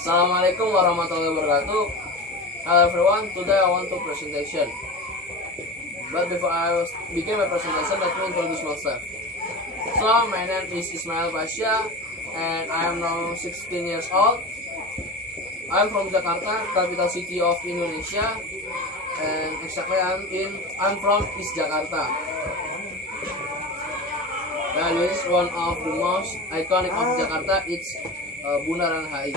Assalamualaikum warahmatullahi wabarakatuh. Hello everyone, today I want to presentation. But before I begin my presentation, let me introduce myself. So my name is Ismail Pasya and I am now 16 years old. I am from Jakarta, capital city of Indonesia, and exactly I'm from East Jakarta. And this is one of the most iconic of Jakarta. It's Bundaran HI.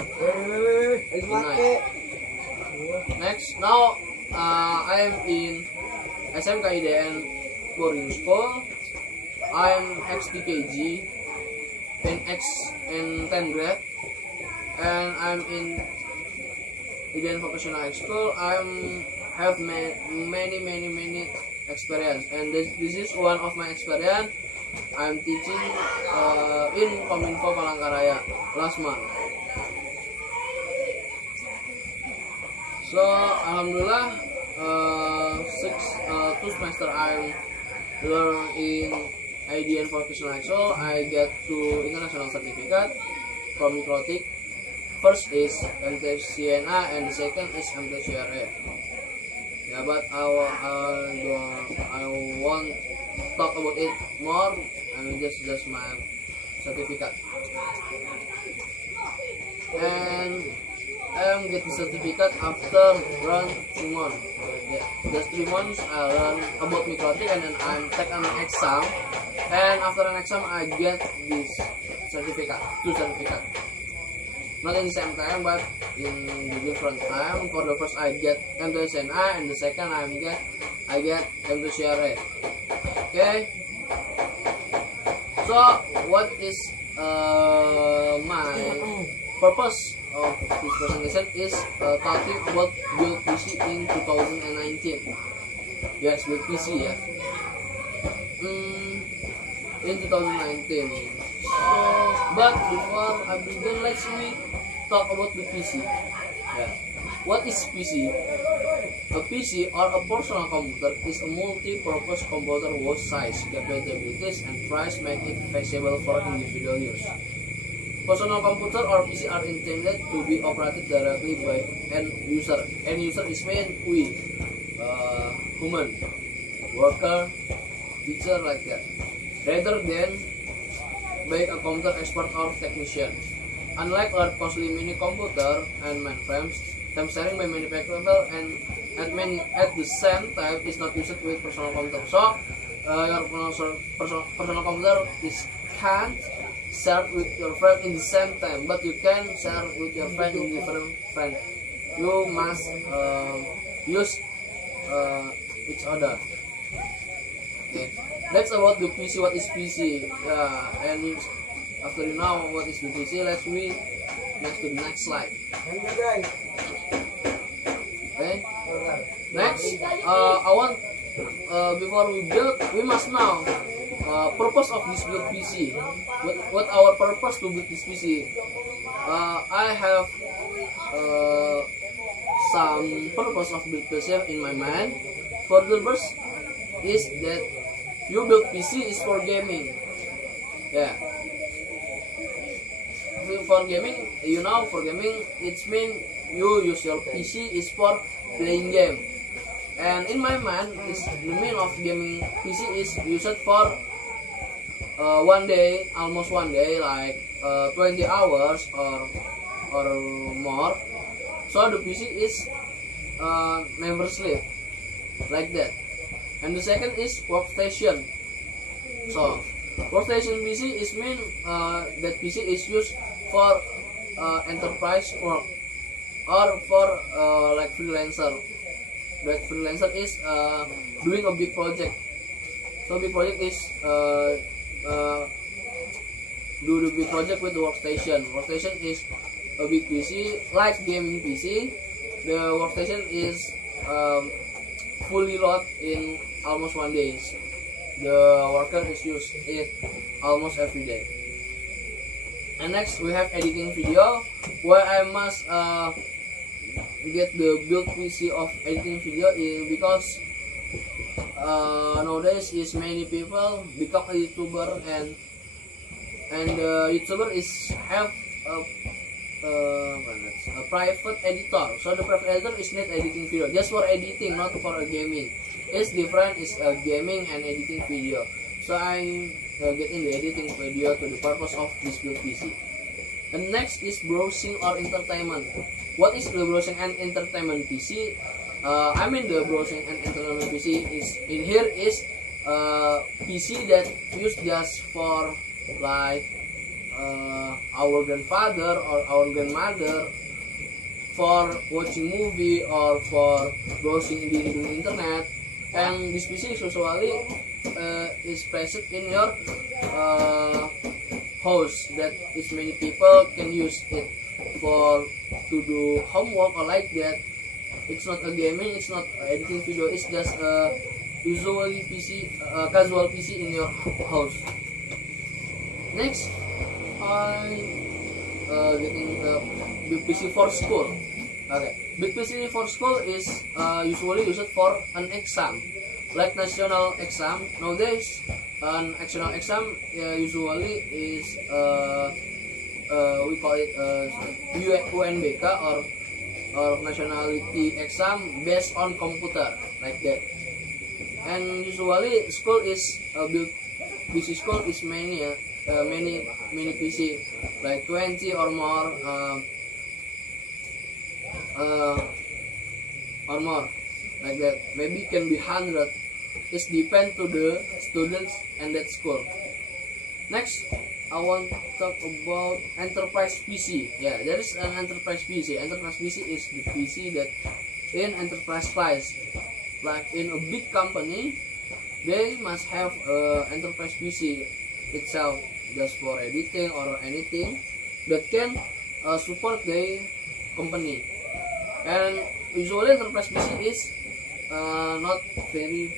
Next, now I am in SMK IDN boarding school. I'm ex TKJ in 10th grade, and I'm in IDN vocational high school. Have many experience, and this is one of my experience. I'm teaching in Kominfo Palangkaraya last month. So alhamdulillah, 2 semester I'm learn in IDN vocational high school. I get 2 international certificate from Mikrotik. First is MTCNA and the second is MTCRA. Yeah, but I won't talk about it more. I mean just my certificate, and I get the certificate after around 3 months. Yeah, just 3 months I learn about Mikrotik, and then I take an exam, and after an exam I get this certificate, 2 certificates. Not in the same time, but in the different time. For the first I get MTCNA, and the second I get MTCRA. Okay. So what is my purpose of this presentation is talking about build PC in 2019. Yes, build PC, yeah. In 2019. So, but before I begin, let's talk about the PC. Yeah. What is PC? A PC or a personal computer is a multi-purpose computer whose size, capabilities, and price make it feasible for individual use. Personal computer or PC are intended to be operated directly by end user. End user is mean we, human, worker, teacher, like that, rather than by a computer expert or technician. Unlike large costly mini computer and mainframes, them sharing by manufacturer and at the same time is not used with personal computer. So your personal computer is can't share with your friend in the same time, but you can share with your friend in different friend. You must use each other. Okay, that's about the PC. What is PC? And after you know what is the PC, let's move next to the next slide. Okay. Next, I want before we build, we must know purpose of this build PC. What our purpose to build this PC? I have some purpose of build PC in my mind. For the first is that you build PC is for gaming. Yeah. For gaming, for gaming, it's mean you use your PC is for playing game. And in my mind, the mean of gaming PC is used for almost one day, like 20 hours or more. So the PC is never sleep, like that. And the second is workstation. So workstation PC is mean that PC is used for enterprise work or for like freelancer. That freelancer is doing a big project. So big project is do the big project with the workstation. Workstation is a big PC like gaming PC. The workstation is fully loaded in almost 1 day. The worker is used it almost every day. And next we have editing video, where I must get the build PC of editing video is because nowadays is many people become a YouTuber, and the YouTuber is have a private editor. So the private editor is not editing video, just for editing, not for a gaming. It's different. Is gaming and editing video. So I get in the editing video to the purpose of this build PC. And next is browsing or entertainment. What is the browsing and entertainment PC? The browsing and entertainment PC is in here is PC that used just for like our grandfather or our grandmother for watching movie or for browsing in the internet. And this PC usually is present in your house, that is many people can use it for to do homework or like that. It's not a gaming, it's not editing video, it's just a usually PC, casual PC in your house. Next, I getting big PC for school. Okay, big PC for school is usually used for an exam, like national exam. Nowadays, an national exam usually is we call it UNBK or nationality exam based on computer, like that. And usually school is built PC school is many PC, like 20 or more like that. Maybe can be 100. It depends to the students and that school. Next, I want to talk about enterprise PC. Yeah, there is an enterprise PC. Enterprise PC is the PC that in enterprise class, like in a big company, they must have enterprise PC itself, just for editing or anything that can support the company. And usually enterprise PC is not very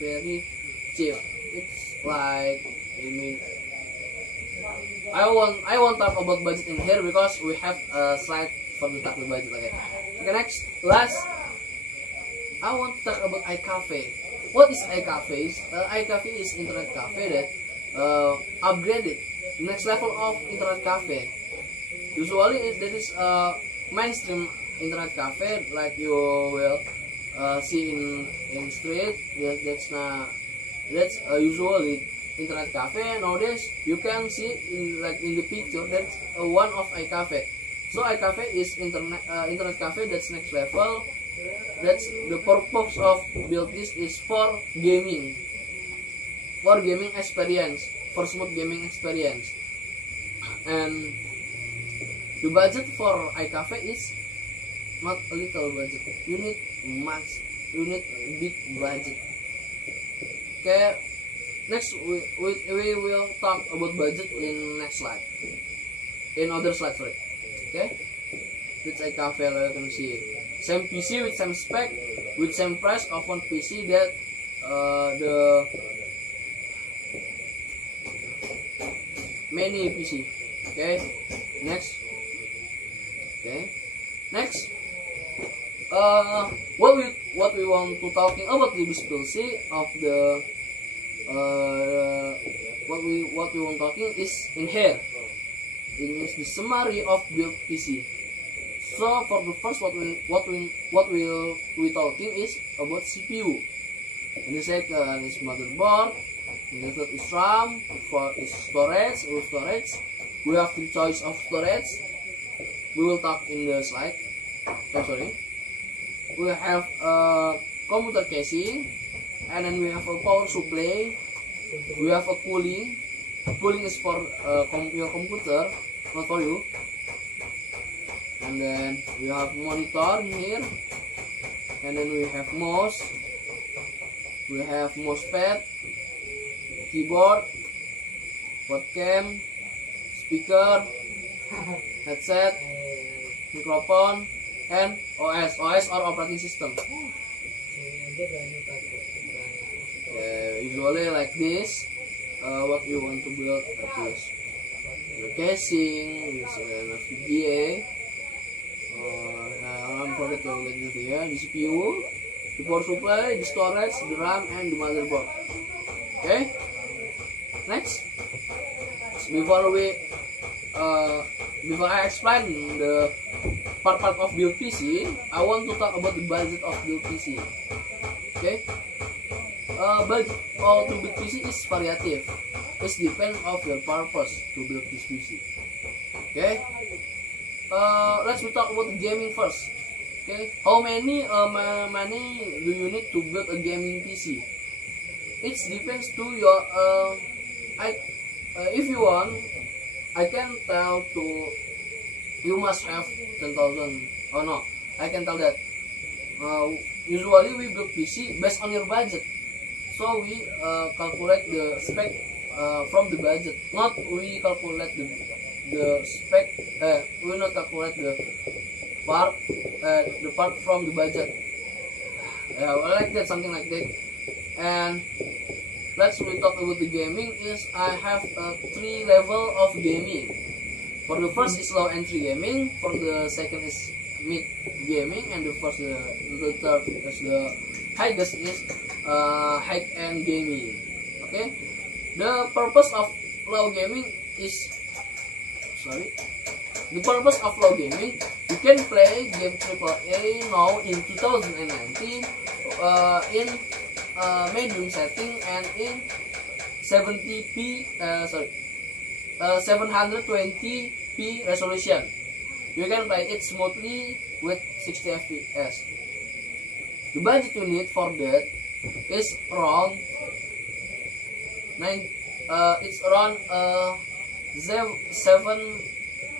cheap. It's like, I won't talk about budget in here because we have a slide for the talk budget. Okay, next, last, I want to talk about iCafe. What is iCafe? iCafe is internet cafe that upgraded next level of internet cafe. Usually that is mainstream internet cafe, like you will see in street. That's usually internet cafe. Nowadays you can see in the picture that's one of iCafe. So iCafe is internet cafe that's next level. That's the purpose of build this is for gaming experience, for smooth gaming experience. And the budget for iCafe is not a little budget. You need big budget. Okay, next we will talk about budget in next slide. In other slide, sorry. Okay, it's iCafe. You can see same PC with same spec, with same price of one PC that the many PC. Okay, next. Okay, next. What we want to talking about the PC of the what we want talking is in here. It is the summary of build PC. So for the first, what we talking is about CPU. And the second is motherboard. And the third is RAM. For is storage. We have three choice of storage. We will talk in the slide. We have computer casing, and then we have a power supply. We have a cooling. Cooling is for your computer, not for you. And then we have monitor here, and then we have mouse. We have mousepad, keyboard, webcam, speaker, headset, microphone, and OS or operating system. Usually like this. What you want to build like this. The casing, VGA. I forget to get this here. The CPU, the power supply, the storage, the RAM, and the motherboard. Okay. Next, before we before I explain the part of build PC, I want to talk about the budget of build PC. Okay, budget to build PC is variative. It depends of your purpose to build this PC. Okay, let's talk about the gaming first. Okay, how many money do you need to build a gaming PC? It depends to your if you want, I can tell to you must have 10,000. Oh no, I can tell that. Usually we build PC based on your budget, so we calculate the spec from the budget. Not we calculate the spec. We not calculate the part from the budget. Like that, something like that. And let's talk about the gaming. Is I have 3 level of gaming. For the first is low entry gaming, for the second is mid gaming, and the third is the highest is high end gaming. Okay, the purpose of low gaming is the purpose of low gaming. You can play game AAA now in 2019 in medium setting and in 720p resolution. You can play it smoothly with 60 fps. The budget you need for that is around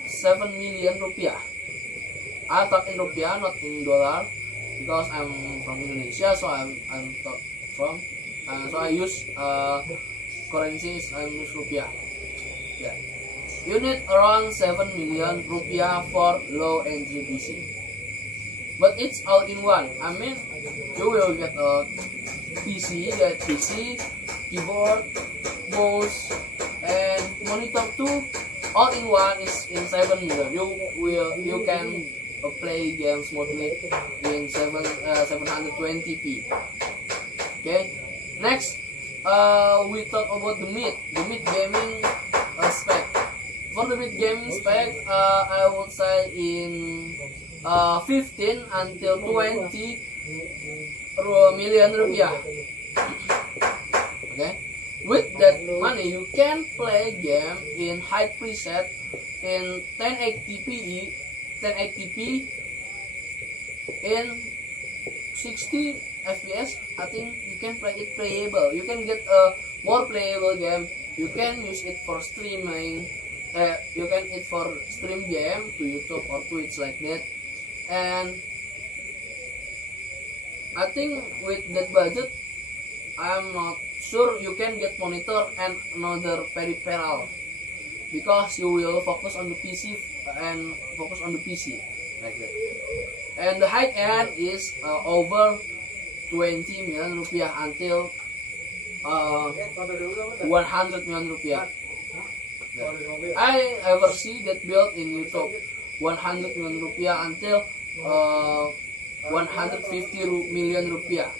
7 million rupiah. I talk in rupiah, not in dollar, because I'm from Indonesia, so I'm talk from so I use currencies. I use rupiah. Yeah, you need around 7 million rupiah for low entry PC, but it's all in one. I mean, you will get a PC, keyboard, mouse, and monitor too. All in one is in 7 million. You can play games smoothly in 720p. Okay. Next, we talk about the mid gaming spec. For the mid gaming spec, I would say in 15 until 20 million rupiah. Okay, with that money you can play game in high preset in 1080p in 60 fps. I think you can play it playable. You can get a more playable game. You can use it for streaming. You can it for stream game to YouTube or Twitch like that. And I think with that budget, I'm not sure you can get monitor and another peripheral, because you will focus on the PC like that. And the high end is over 20 million rupiah until 100 million rupiah. I ever see that build in YouTube 100 million rupiah until 150 million rupiah.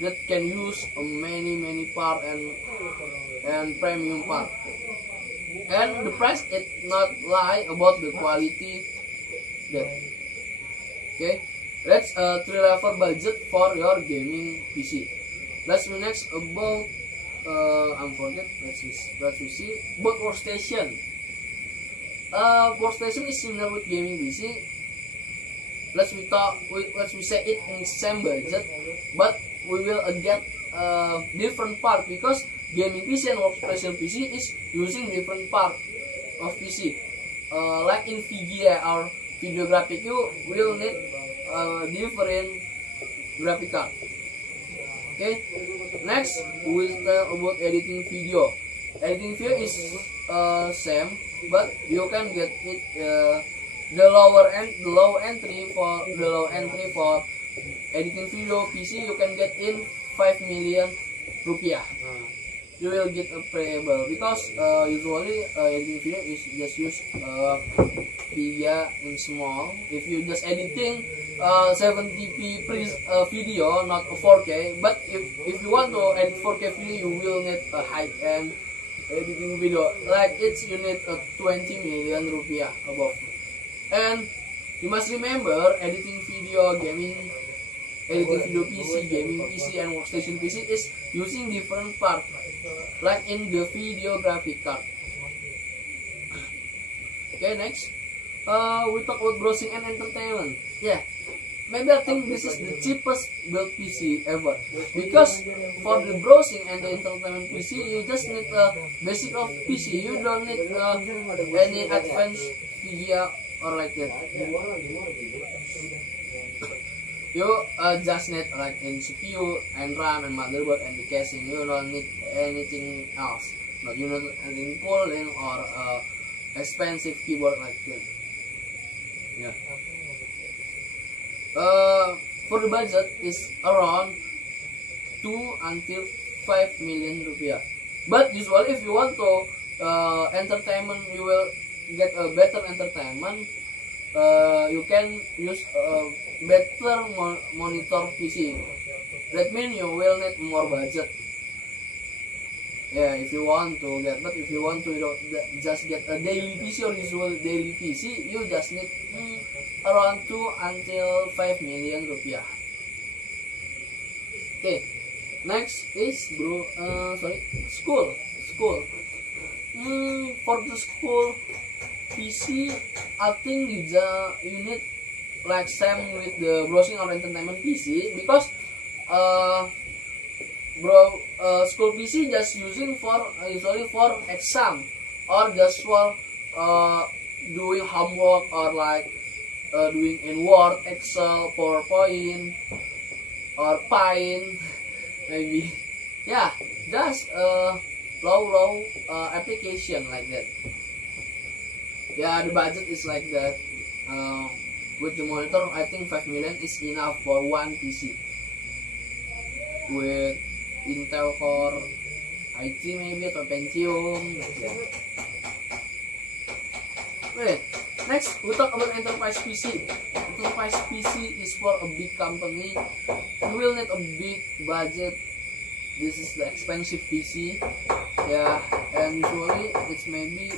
That can use many part and premium part. And the price it not lie about the quality. That okay. Let's 3 level budget for your gaming PC. Let's next about I'm forget. Let's see both workstation. Workstation is similar with gaming PC. Let's say it in same budget, but we will get different part, because gaming PC and workstation PC is using different part of PC. Like in VGA or video graphic, you will need different graphic card. Okay. Next, we will talk about editing video. Editing video is same, but you can get it the low entry for editing video PC. You can get in 5 million rupiah. You will get a playable, because usually editing video is just use media in small. If you just editing 70p video, not a 4K. But if you want to edit 4K video, you will need a high end editing video, like it's you need 20 million rupiah above. And you must remember, editing video PC, gaming PC, and workstation PC is using different parts, like in the video graphic card. Okay, next, we talk about browsing and entertainment. Yeah, maybe I think this is the cheapest built PC ever, because for the browsing and the entertainment PC, you just need a basic of PC. You don't need any advanced video or like that. You just need like in CPU and RAM and motherboard and the casing. You don't need anything else. Not you don't anything cooling or expensive keyboard like that. Yeah. For the budget is around 2 until 5 million rupiah. But usually, if you want to entertainment, you will get a better entertainment. You can use better monitor PC. That means you will need more budget. Yeah, if you want to get, but if you want to just get a daily PC or usual daily PC, you just need around 2 until 5 million rupiah. Okay, next is school. For the school PC, I think you need like same with the browsing or entertainment PC, because school PC just using for usually for exam or just for doing homework or like doing in Word, Excel, PowerPoint or Paint maybe. Yeah, just low application like that. Yeah, the budget is like that. With the monitor, I think 5 million is enough for one PC. With Intel Core i3 maybe atau Pentium. Yeah. Okay, next we talk about enterprise PC. Enterprise PC is for a big company. You will need a big budget. This is the expensive PC. Yeah, and usually it's maybe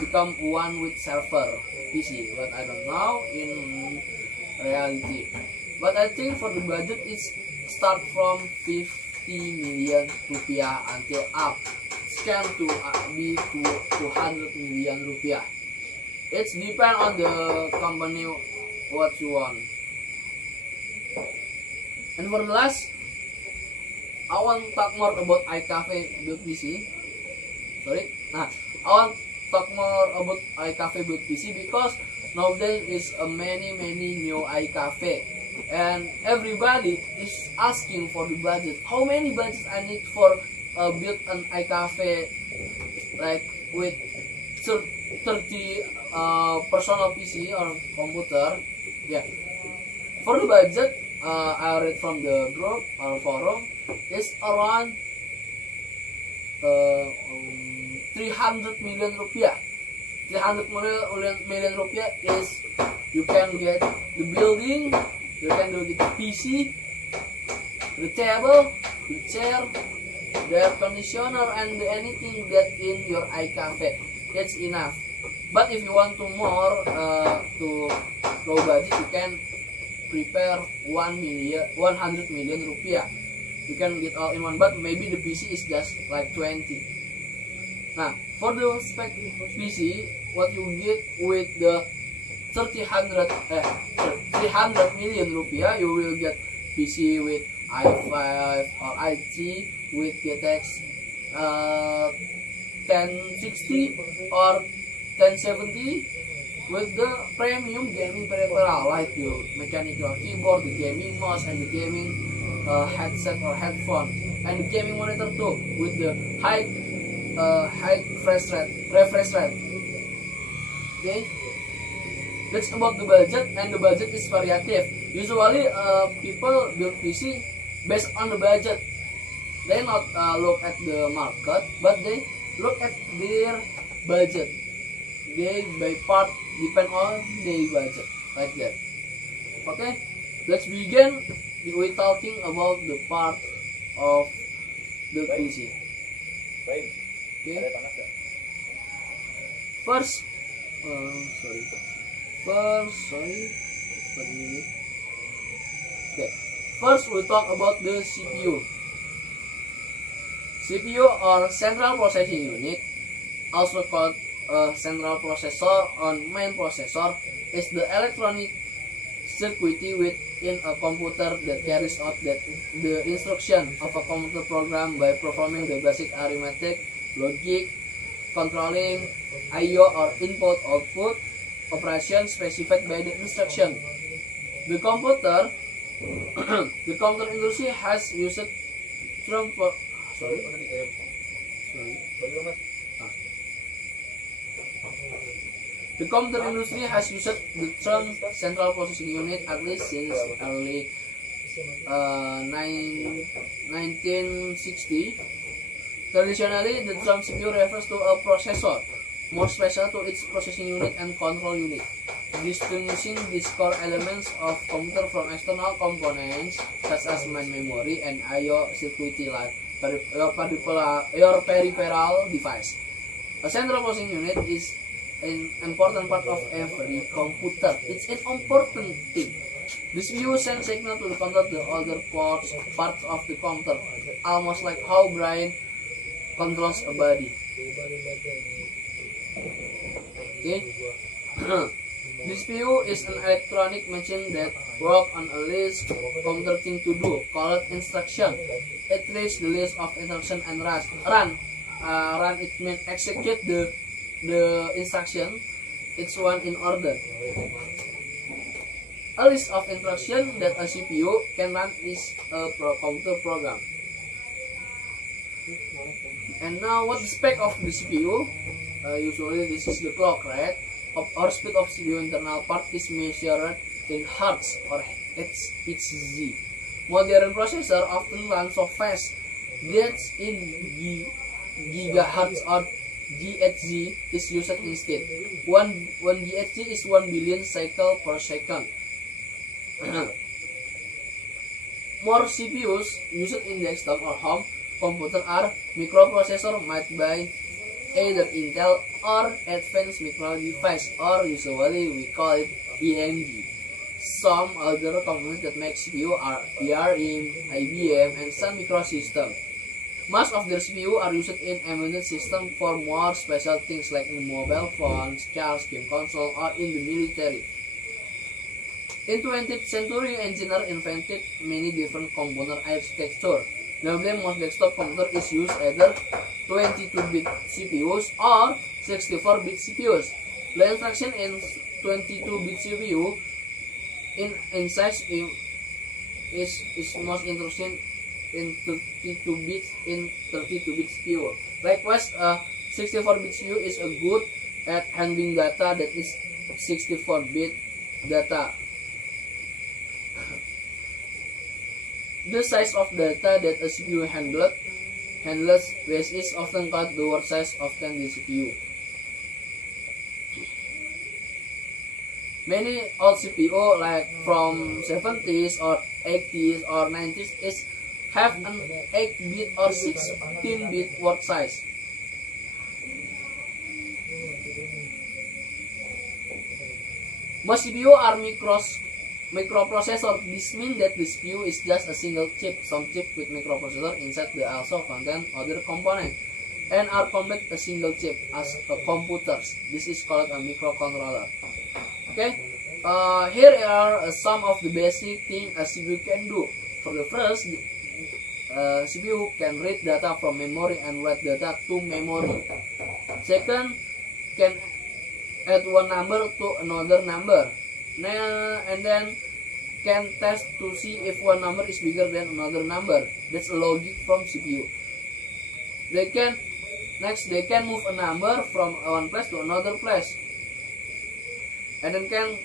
become one with server PC, but I don't know in reality. But I think for the budget it's start from 50 million rupiah until up can to be to 200 million rupiah. It's depend on the company what you want. And for the last, I want to talk more about iCafe build PC. I want to talk more about iCafe build PC because nowadays is many new iCafe, and everybody is asking for the budget. How many budget I need for build an iCafe like with 30 personal PC or computer? Yeah, for the budget I read from the group or forum is around 300 million rupiah. 300 million rupiah is you can get the building, you can do the PC, the table, the chair, the air conditioner, and anything that in your iCafe. It's enough. But if you want to more to low budget, you can prepare 100 million rupiah. You can get all in one, but maybe the PC is just like 20. Now, for the spec PC, what you get with the 300 million rupiah, you will get PC with i5 or i3 with GTX 1060 or 1070 with the premium gaming peripheral like the mechanical keyboard, the gaming mouse, and the gaming headset or headphone, and the gaming monitor too with the high refresh rate. Okay, that's about the budget, and the budget is variative. Usually people build PC based on the budget. They not look at the market, but they look at their budget. They by part depend on their budget like that. Okay, let's begin. We're talking about the part of the PC. Okay. First, Okay. First, we talk about the CPU. CPU or Central Processing Unit, also called central processor or main processor, is the electronic circuitry within a computer that carries out the instruction of a computer program by performing the basic arithmetic, logic, controlling I/O or input/output operation specified by the instruction. The computer industry has used term The computer industry has used the term central processing unit at least since early 1960. Traditionally, the term CPU refers to a processor, more special to its processing unit and control unit, distinguishing these core elements of computer from external components such as main memory and I/O circuitry like your peripheral device. A central processing unit is an important part of every computer. It's an important thing. The CPU sends signal to the computer the other parts of the computer, almost like how brain controls a body. Okay. The CPU is an electronic machine that works on a list computer thing to do, called instruction. It reads the list of instruction and run. Run it means execute the instruction. It's one in order. A list of instructions that a CPU can run is a computer program. And now, what the spec of the CPU? Usually this is the clock, right? Or speed of CPU internal part is measured in hertz or Hz. Modern processor often run so fast that in gigahertz or GHz is used instead. One GHz is 1 billion cycle per second. More CPUs used in desktop or home computer are microprocessor made by either Intel or Advanced Micro Device, or usually we call it AMD. Some other companies that make CPU are ARM, IBM, and Sun Microsystems. Most of their CPU are used in embedded systems for more special things like in mobile phones, cars, game console, or in the military. In 20th century, engineers invented many different component architecture. Nowadays, most desktop computer is used either 22-bit CPUs or 64-bit CPUs. The instruction in 22-bit CPU in size is most interesting in 32-bit CPU. Likewise, 64-bit CPU is a good at handling data that is 64-bit data. The size of data that a CPU handles is often called the word size of the CPU. Many old CPU, like from 70s or 80s or 90s, have an 8-bit or 16-bit word size. Most CPU are microprocessor. This means that the CPU is just a single chip. Some chip with microprocessor inside they also contain other components and are combined a single chip as a computers. This is called a microcontroller. Okay, here are some of the basic things a CPU can do. For the first, CPU can read data from memory and write data to memory. Second, can add one number to another number. And then can test to see if one number is bigger than another number. That's a logic from CPU. They can move a number from one place to another place, and then can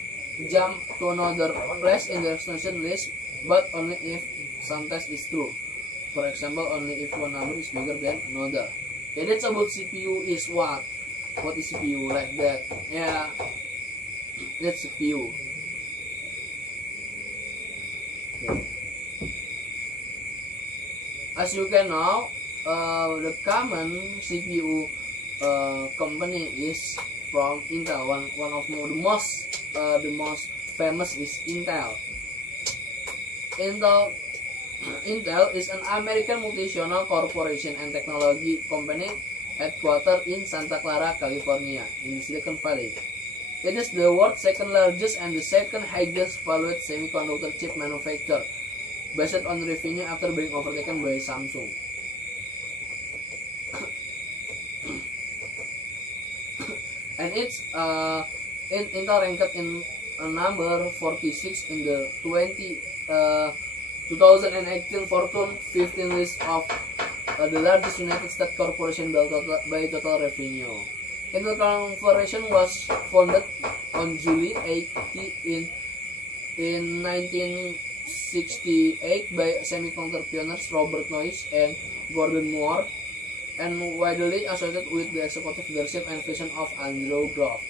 jump to another place in the extension list, but only if some test is true. For example, only if one number is bigger than another. Okay, that's about CPU is what. What is CPU like that? Yeah, that's CPU. As you can know, the common CPU company is from Intel. One of the most famous is Intel. Intel is an American multinational corporation and technology company headquartered in Santa Clara, California, in the Silicon Valley. It is the world's second largest and the second highest valued semiconductor chip manufacturer, based on revenue after being overtaken by Samsung. And it's Intel ranked in number 46 in the 2018 Fortune 15 list of the largest United States corporation by total revenue. Intel Corporation was founded on July 18 in 1968 by semiconductor pioneers Robert Noyce and Gordon Moore, and widely associated with the executive leadership and vision of Andrew Grove.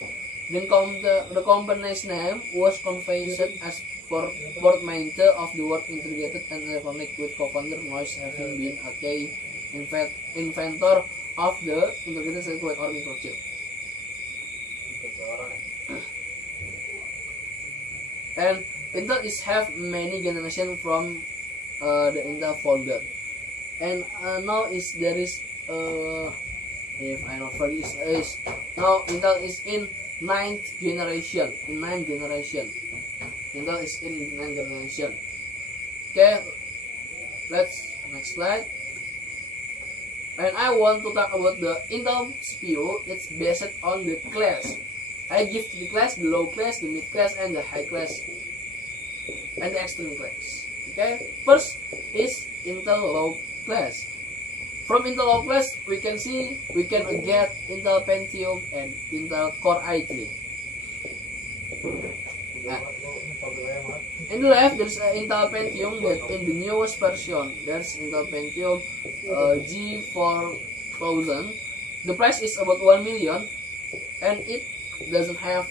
The company's name was confessed as portmanteau of the word integrated and electronic, with co-founder Noyce having been a key inventor of the integrated circuit or microchip. And Intel is have many generations from the Intel founder, and now there is if I not forget is now Intel is in ninth generation. Intel is in 9th generation. Okay, let's next slide. And I want to talk about the Intel CPU. It's based on the class. I give the class, the low class, the mid class, and the high class, and the extreme class. Okay, first is Intel low class. From Intel low class, we can get Intel Pentium and Intel Core i3. In the left, there's Intel Pentium that in the newest version, there's Intel Pentium G4000. The price is about 1 million, and it doesn't have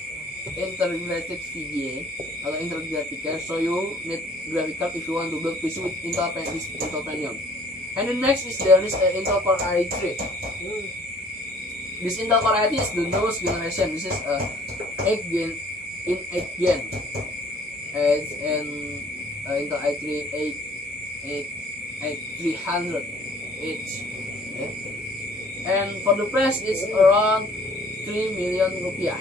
integrated VGA or integrated graphic card, so you need graphic card if you want to build PC with Intel Pentium. And the next is there is Intel Core i3. This Intel Core i3 is the newest generation. This is 8 gen. And Intel i3 8300H. Okay. And for the price, it's around 3 million rupiah.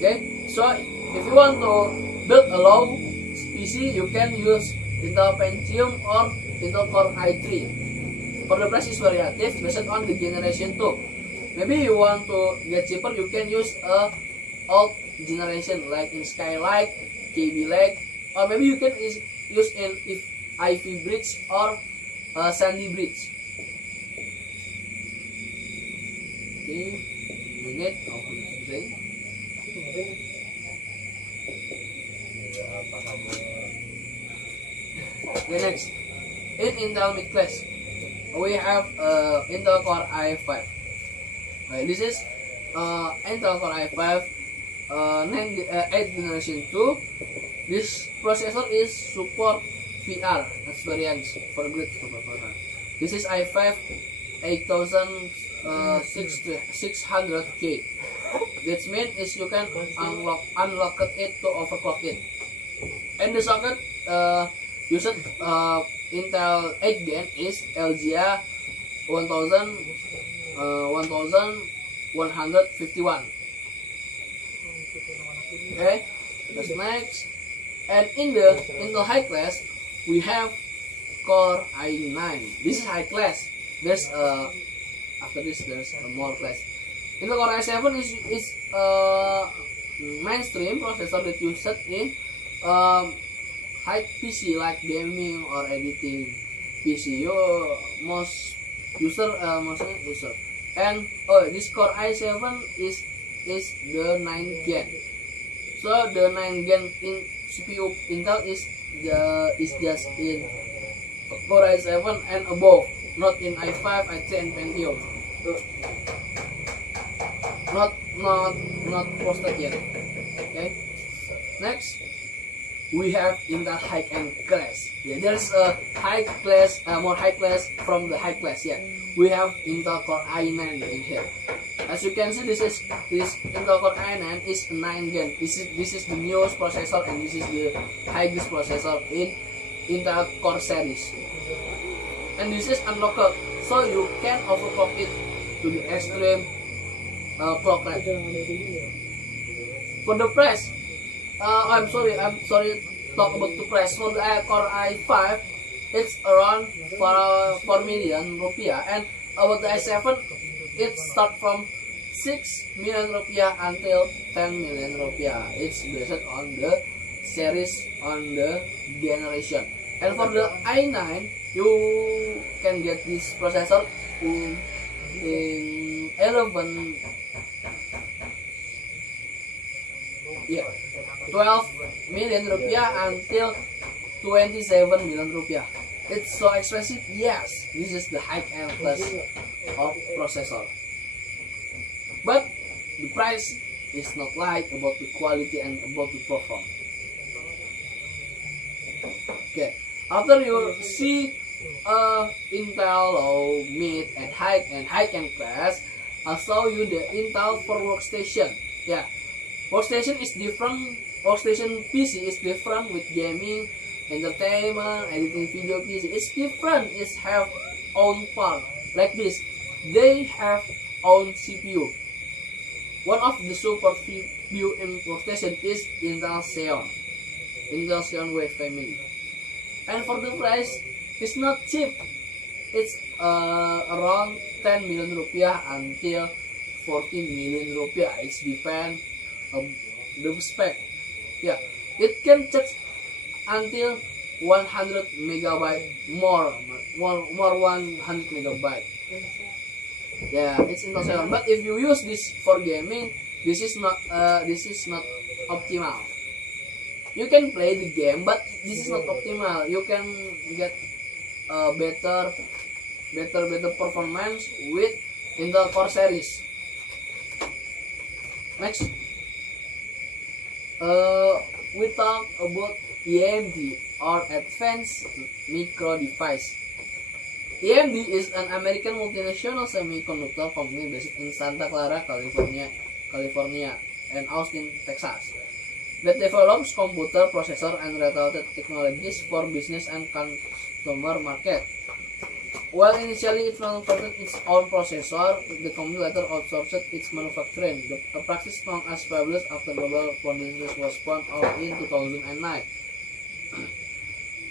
Okay, so if you want to build a low PC, you can use Intel Pentium or Intel Core i3. For the price is variative based on the generation 2. Maybe you want to get cheaper, you can use a old generation like in Skylake, KB Lake, or maybe you can use in Ivy Bridge or Sandy Bridge. Okay, minute of today. Okay, next in Intel mid class, we have Intel Core i5. Okay, this is Intel Core i5 8th generation 2. This processor is support VR experience for great performance. This is i5 8600K. That means is you can unlock it to overclock it. And the socket used Intel 8 Gen is LGA 1151. Okay, that's next. And in the high class, we have Core i9. This is high class. There's after this there's more class. In the Core i7 is mainstream processor that used in high PC like gaming or editing PC. Most user. And this Core i7 is the 9th gen. So the 9th gen in CPU Intel is just in Core i7 and above, not in i5, i3, and Pentium. Not posted yet. Okay. Next, we have Intel high-end class. Yeah, there's a high class, more high class from the high class. Yeah, we have Intel Core i9 in here. As you can see, this Intel Core i9 is 9 Gen. This is the newest processor, and this is the highest processor in Intel Core series. And this is unlocked, so you can overclock it to the extreme clock rate. For the price, I'm sorry, talk about the price. For the Core i5, it's around 4 million rupiah, and about the i7, it start from 6 million rupiah until 10 million rupiah. It's based on the series, on the generation. And for the i9, you can get this processor in 12 million rupiah until 27 million rupiah. It's so expensive? Yes, this is the high-end class of processor. But the price is not like about the quality and about the performance. Okay, after you see Intel low, mid, and high-end class, I'll show you the Intel for workstation. Yeah, workstation is different. Workstation PC is different with gaming, entertainment, editing video PC. It's different. It's have own part like this. They have own CPU. One of the super CPU in workstation is Intel Xeon Wave family. And for the price, it's not cheap. It's around 10 million rupiah until 14 million rupiah. It's depend the spec. Yeah, it can charge until 100 megabyte more 100 megabyte. Yeah, it's Intel Xeon. But if you use this for gaming, this is not optimal. You can play the game, but this is not optimal. You can get better performance with Intel Core series. Next, we talk about AMD or Advanced Micro Device. AMD is an American multinational semiconductor company based in Santa Clara, California, and Austin, Texas, that develops computer processor and related technologies for business and consumer market. While initially it manufactured its own processor, the company later outsourced its manufacturing, a practice known as fabless after Global Foundries was spun out in 2009.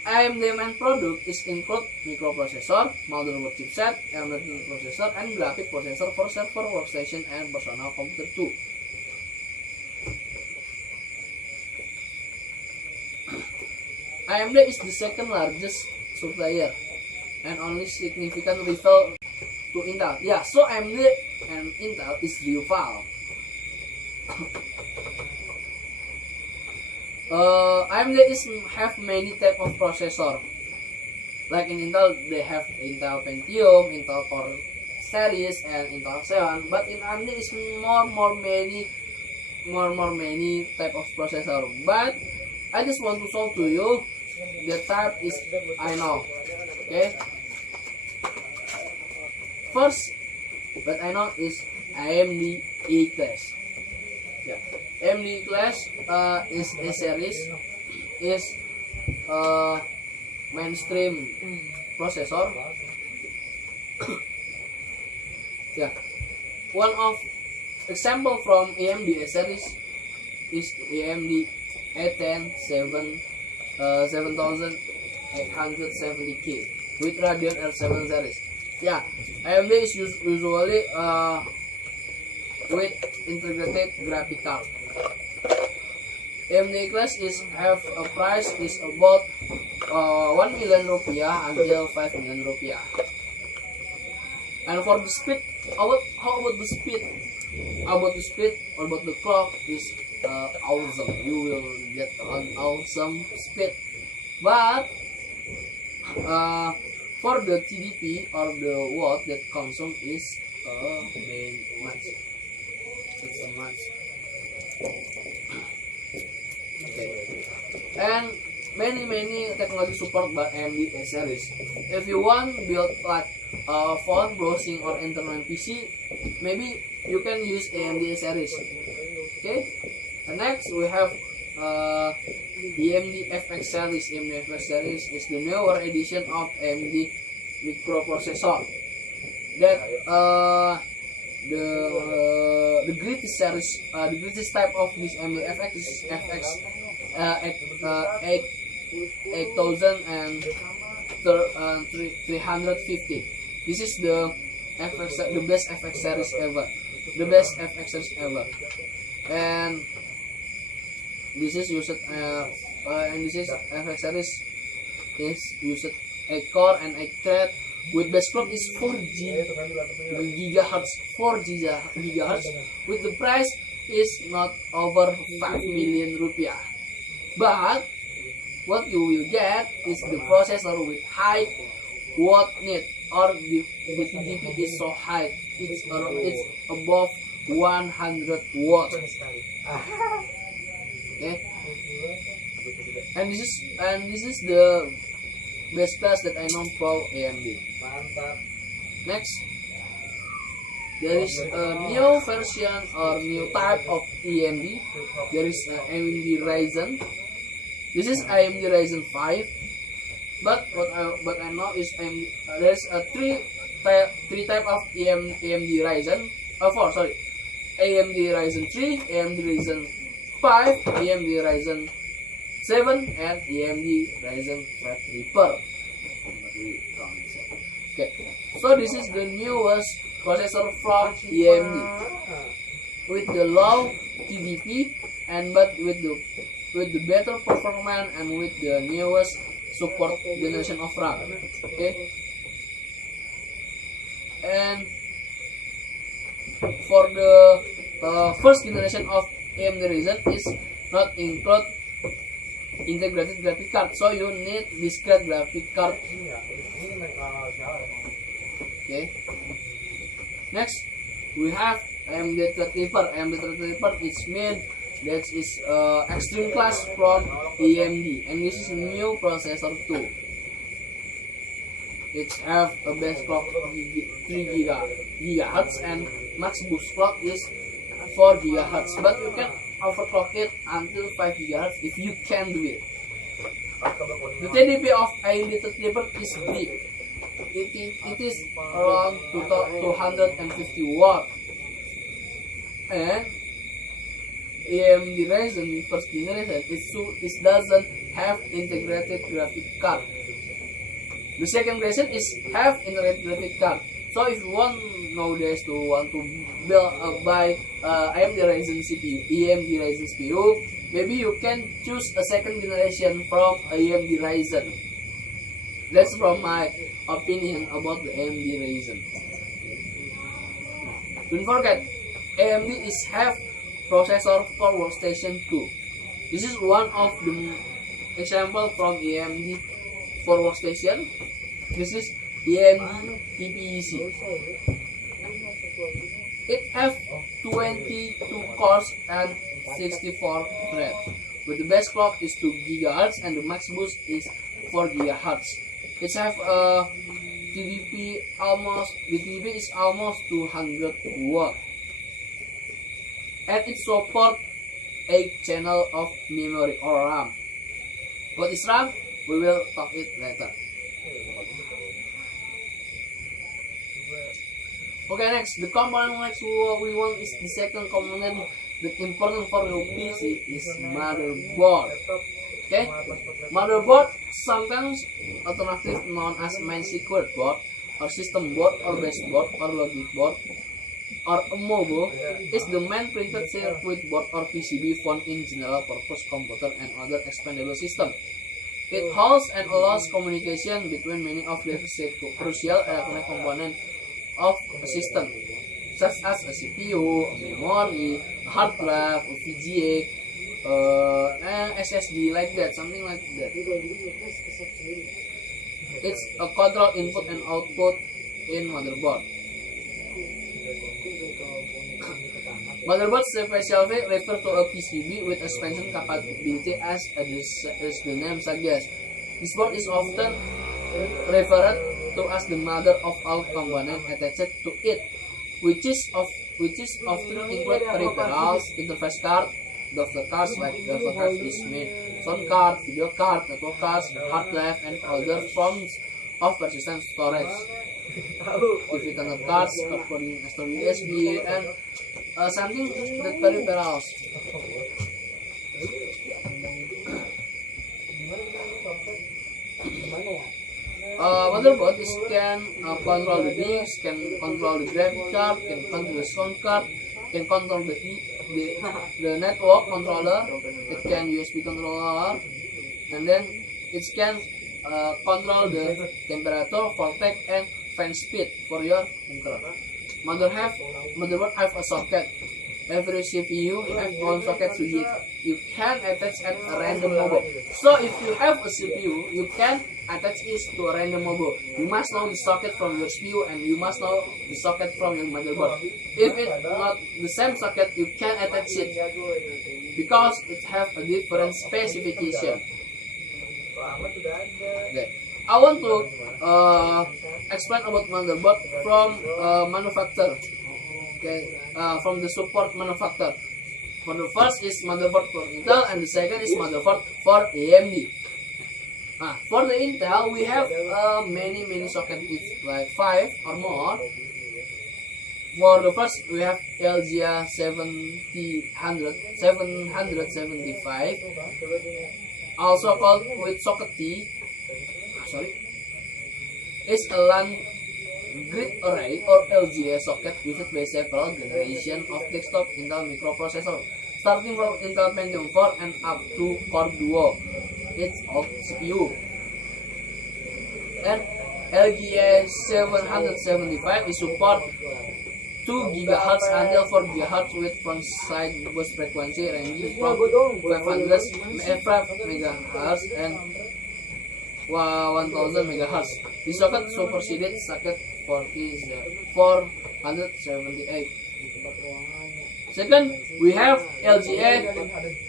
AMD main product is include microprocessor, motherboard chipset, embedded processor, and graphic processor for server, workstation, and personal computer too. AMD is the second largest supplier and only significant rival to Intel. Yeah, so AMD and Intel is rival. AMD have many type of processor. Like in Intel, they have Intel Pentium, Intel Core series, and Intel Xeon. But in AMD is more many type of processor. But I just want to show to you the type is I know. Okay. First, what I know is AMD E-Class. Yeah. AMD class is a series, is mainstream processor. Yeah, one of example from AMD series is AMD A10 7870K with Radeon R7 series. Yeah, AMD is usually with integrated graphic card. AMD class have a price is about 1 million rupiah until 5 million rupiah. And for the speed, how about the speed? About the speed or about the clock is awesome. You will get an awesome speed. But for the TDP or the watt that consume is very much. It's a much. Okay. and many technology support by AMD series. If you want build like phone, browsing, or internet PC, maybe you can use AMD series. Okay, and next we have AMD FX series. AMD FX series is the newer edition of AMD microprocessor that the greatest series, the greatest type of this AMD FX is FX 8350. This is the best FX series ever, and this is used and this is FX series is used 8 core and 8 thread with base clock is 4 gigahertz with the price is not over 5 million rupiah, but what you will get is the processor with high watt need, or the TDP is so high, it's above 100 watts. Okay, and this is the best class that I know for AMD. Next, there is a new version or new type of AMD. There is AMD Ryzen. This is AMD Ryzen 5, but what I know is there's a three type of AMD Ryzen. AMD Ryzen 3, AMD Ryzen 5, AMD Ryzen 7, and AMD Ryzen Threadripper. Okay, so this is the newest processor from AMD with the low TDP and but with the better performance and with the newest support generation of RAM. Okay, and for the first generation of AMD Ryzen is not include integrated graphic card, so you need discrete graphic card. Okay, next we have AMD Threadripper. AMD Threadripper is made that is extreme class from AMD, and this is a new processor too. It have a base clock 3 gigahertz and max boost clock is 4 gigahertz, but you can overclock it until 5 gigahertz if you can do it. The TDP of AMD Threadripper is big. It is around 250 watt, and AMD Ryzen first generation it doesn't have integrated graphic card. The second version is have integrated graphic card. So if you want nowadays to buy AMD Ryzen CPU, AMD Ryzen CPU, maybe you can choose a second generation from AMD Ryzen. That's from my opinion about the AMD Ryzen. Don't forget, AMD is have processor for workstation too. This is one of the example from AMD for workstation. This is AMD TPEC. It has 22 cores and 64 threads. With the base clock is 2 GHz and the max boost is 4 GHz. It has a TDP is almost 200 watt. And it supports 8 channel of memory or RAM. What is RAM? We will talk it later. Okay, next, the component we want is the second component that important for your PC is motherboard. Okay, motherboard sometimes alternative known as main circuit board or system board or baseboard or logic board or a mobile is the main printed circuit board or PCB found in general purpose computer and other expandable systems. It holds and allows communication between many of the crucial electronic components of a system, such as a CPU, a memory, a hard drive, a VGA, and SSD, like that, something like that. It's a control input and output in motherboard. Motherboard specifically refer to a PCB with expansion capability as the name suggests. This board is often referred to as the mother of all components attached to it, which is often include peripherals, interface card, data cards like data cards is made, sound card, video card, network cards, hard drive, and other forms of persistent storage. TV tuner cards, according to USB, and something that peripherals. Motherboard can control the disc, can control the graphic card, can control the sound card, can control the network controller, it can USB controller, and then it can control the temperature, voltage, and fan speed for your printer. Motherboard have a socket. Every CPU have one socket to it. You can attach at a random mobile. So if you have a CPU, you can attach it to a random mobile. You must know the socket from your CPU and you must know the socket from your motherboard. If it's not the same socket, you can attach it because it have a different specification. Okay. I want to explain about motherboard from manufacturer. Okay, from the support manufacturer. For the first is motherboard for Intel, and the second is motherboard for AMD. For the Intel, we have many sockets, like 5 or more. For the first, we have LGA 775, also called with socket T. It's a LAN grid array or LGA socket used by several generations of desktop Intel microprocessor, starting from Intel Pentium 4 and up to Core Duo, its old CPU. And LGA 775 is support 2 GHz until 4 GHz with front-side bus frequency ranging from 500 MHz and 1000 MHz. This socket superseded socket 478. Second, we have LGA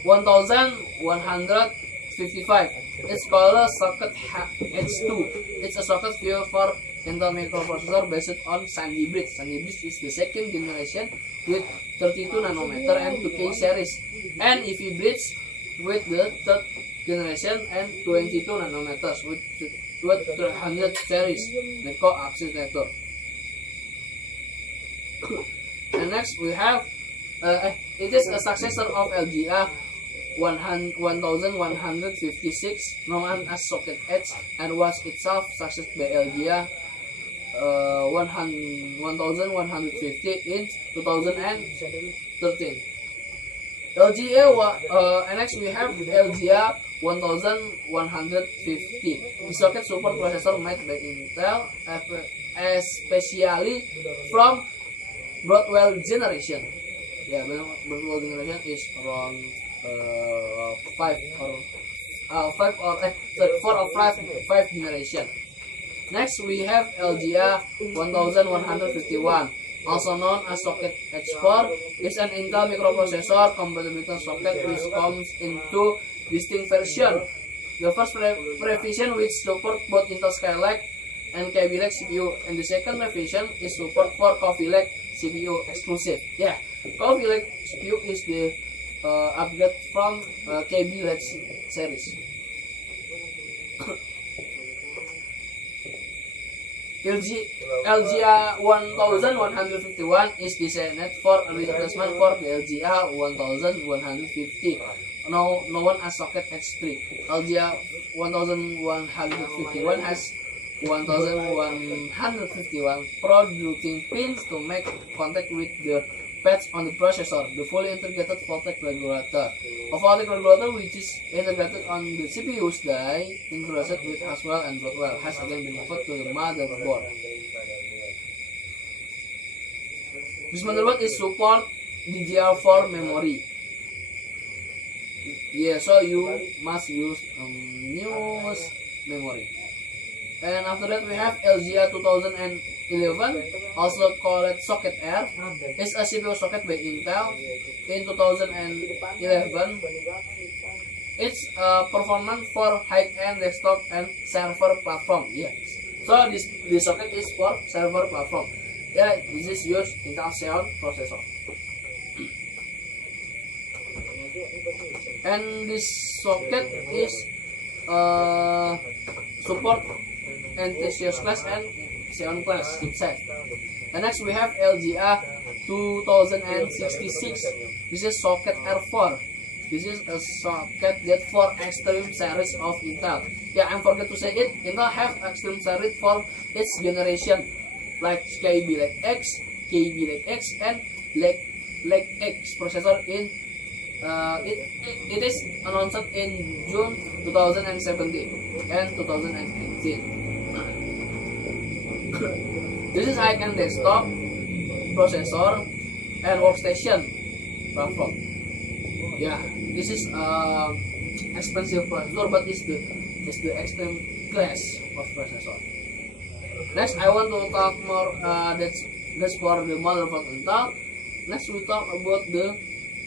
1155. It's called a socket H2. It's a socket fuel for Intel microprocessor based on Sandy Bridge. Sandy Bridge is the second generation with 32 nanometer and 2K series, and EV Bridge with the third generation and 22 nanometers with 300 series, the coaxial network. And next we have it is a successor of LGA 1156, known as socket H, and was itself succeeded by LGA 1150 in 2013. And next we have LGA 1150. The socket support processor made by Intel, especially from Broadwell generation. Yeah, Broadwell generation is around 4 or 5 generation. Next we have LGA 1151, also known as socket H4, is an Intel microprocessor compatible socket which comes in 2 distinct versions. The first revision which support both Intel Skylake and Kaby Lake CPU, and the second revision is support for Coffee Lake CPU exclusive. Yeah, Coffee Lake CPU is the upgrade from Kaby Lake series. LGA 1151 is designed for a replacement for the LGA 1150, known as socket H3. LGA 1151 has 1151 producing pins to make contact with the pads on the processor. The fully integrated voltage regulator, a voltage regulator which is integrated on the CPU's die, integrated with Haswell and Broadwell, has again been offered to the motherboard. This motherboard is support DDR4 memory. Yeah, so you must use newest memory. And after that we have LGA 2000 and 11, also called socket R, is a CPU socket by Intel in 2011. It's performance for high-end desktop and server platform. Yes. So this socket is for server platform. Yeah, this is used Intel Xeon processor. And this socket is support Enthusiast class and Xeon class chipset. And next we have LGA 2066. This is socket R4. This is a socket that for extreme series of Intel. Yeah, I forgot to say it. Intel have extreme series for its generation, like KB like X, KB like X, and like X processor in it is announced in June 2017 and 2018. This is high-end desktop processor and workstation platform. Yeah, this is expensive processor, but it's the extreme class of processor. Next, I want to talk more. That's for the motherboard Intel. Next, we talk about the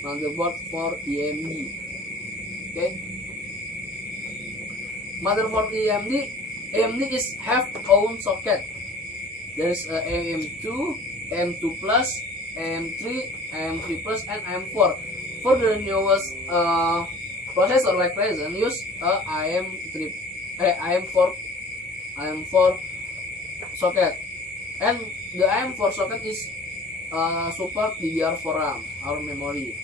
motherboard for AMD. Okay, motherboard AMD is have own socket. There is AM2, AM2 plus, AM3, AM3 plus, and AM4. For the newest processor like Ryzen, use AM4 socket, and the AM4 socket is support DDR4 RAM or memory.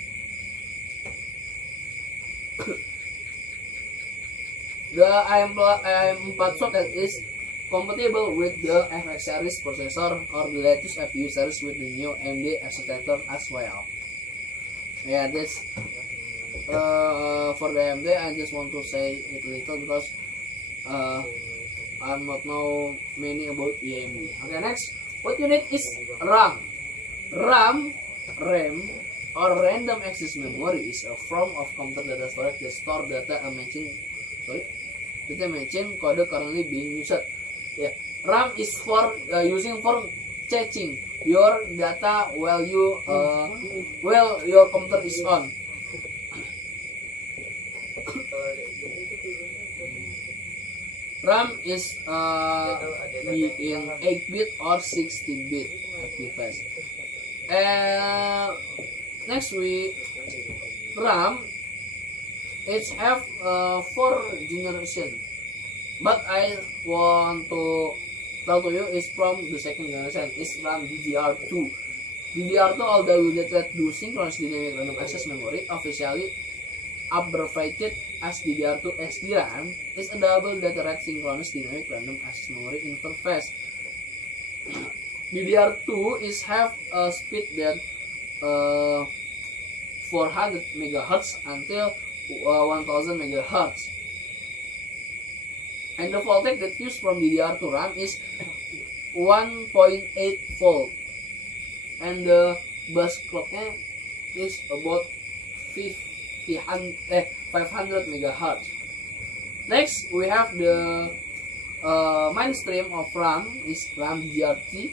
The AM4 socket is compatible with the FX series processor or the latest FPU series with the new AMD architecture as well. Yeah, that's for the AMD. I just want to say it little because I'm not know many about AMD. Okay, next, what you need is RAM. RAM, or random access memory is a form of computer data storage that store data matching code currently being used. Yeah, RAM is for using for checking your data while your computer is on. RAM is be in 8-bit or 16-bit device. Next RAM it have 4 generation, but I want to tell to you is from the second generation. It's RAM DDR2. DDR2, although related to synchronous dynamic random access memory, officially abbreviated as DDR2 SDRAM, is a double data rate synchronous dynamic random access memory interface. DDR2 is have a speed that 400 MHz until 1000 MHz. And the voltage that used from DDR2 RAM is 1.8 volt, and the bus clocknya is about 500 MHz. Next, we have the mainstream of RAM is RAM DDR3.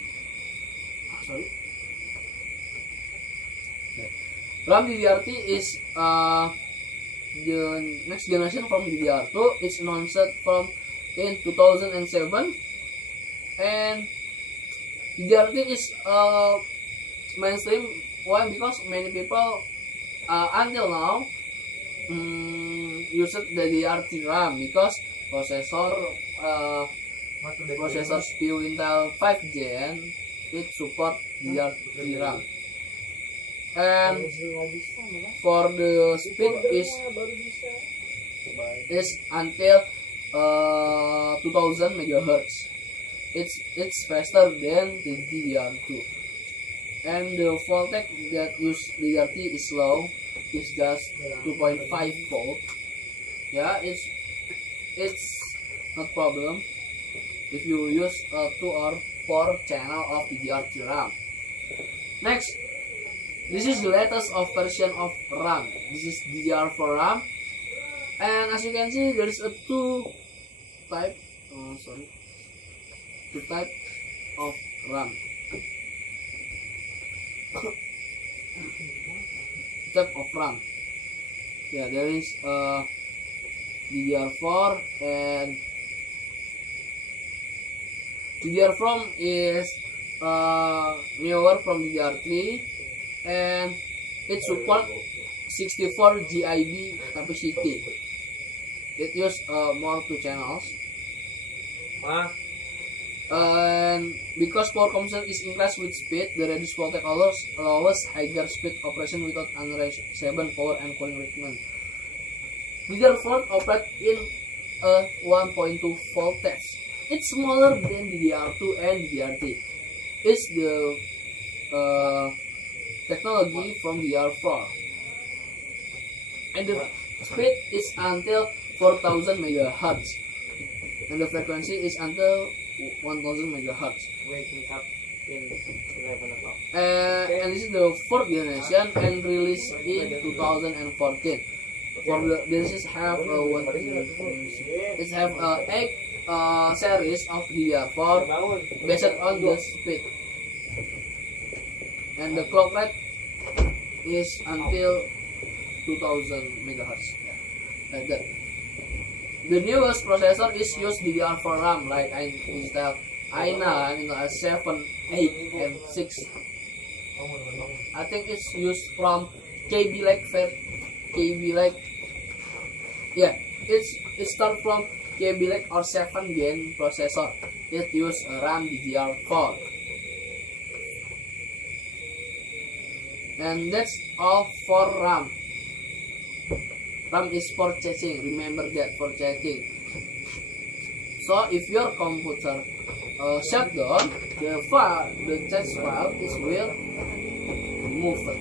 RAM DDR3 is the next generation from DDR2. It's announced from in 2007, and DDR3 is mainstream. Why? Because many people until now use the DDR3 RAM because processor CPU Intel 5 Gen it support DDR3 RAM, and for the speed is until 2000 MHz. It's faster than the DDR2, and the voltage that use DDR3 is low. It's just 2.5 volt. Yeah, it's not problem if you use 2 or 4 channel of DDR3 RAM. Next, this is the latest of version of RAM. This is DDR4 RAM, and as you can see, there is a two type of RAM. Type of RAM. Yeah, there is DDR4 and DDR4 is newer from DDR3 and it supports 64 GB capacity. It uses more 2 channels. And because power consumption is increased with speed, the reduced voltage allows higher speed operation without unreachable power and cooling requirement. DDR4 operates in a 1.2 voltage. It's smaller than DDR2 and DDR3. It's the technology from DDR4. And the speed is until 4000 MHz. And the frequency is until 1000 MHz. Waking up in 11 o'clock. And this is the 4th generation and released in 2014. For the this have it have 8 series of DDR4 based on the speed, and the clock rate is until 2000 MHz. Like that. The newest processor is used DDR4 RAM, like I install i9, i7, 8, and 6. I think it's used from KB yeah, it starts from KB or 7 gen processor. It uses RAM DDR4. And that's all for RAM. RAM is for chatting. Remember that, for chatting. So if your computer shut down, the chat file is will remove it.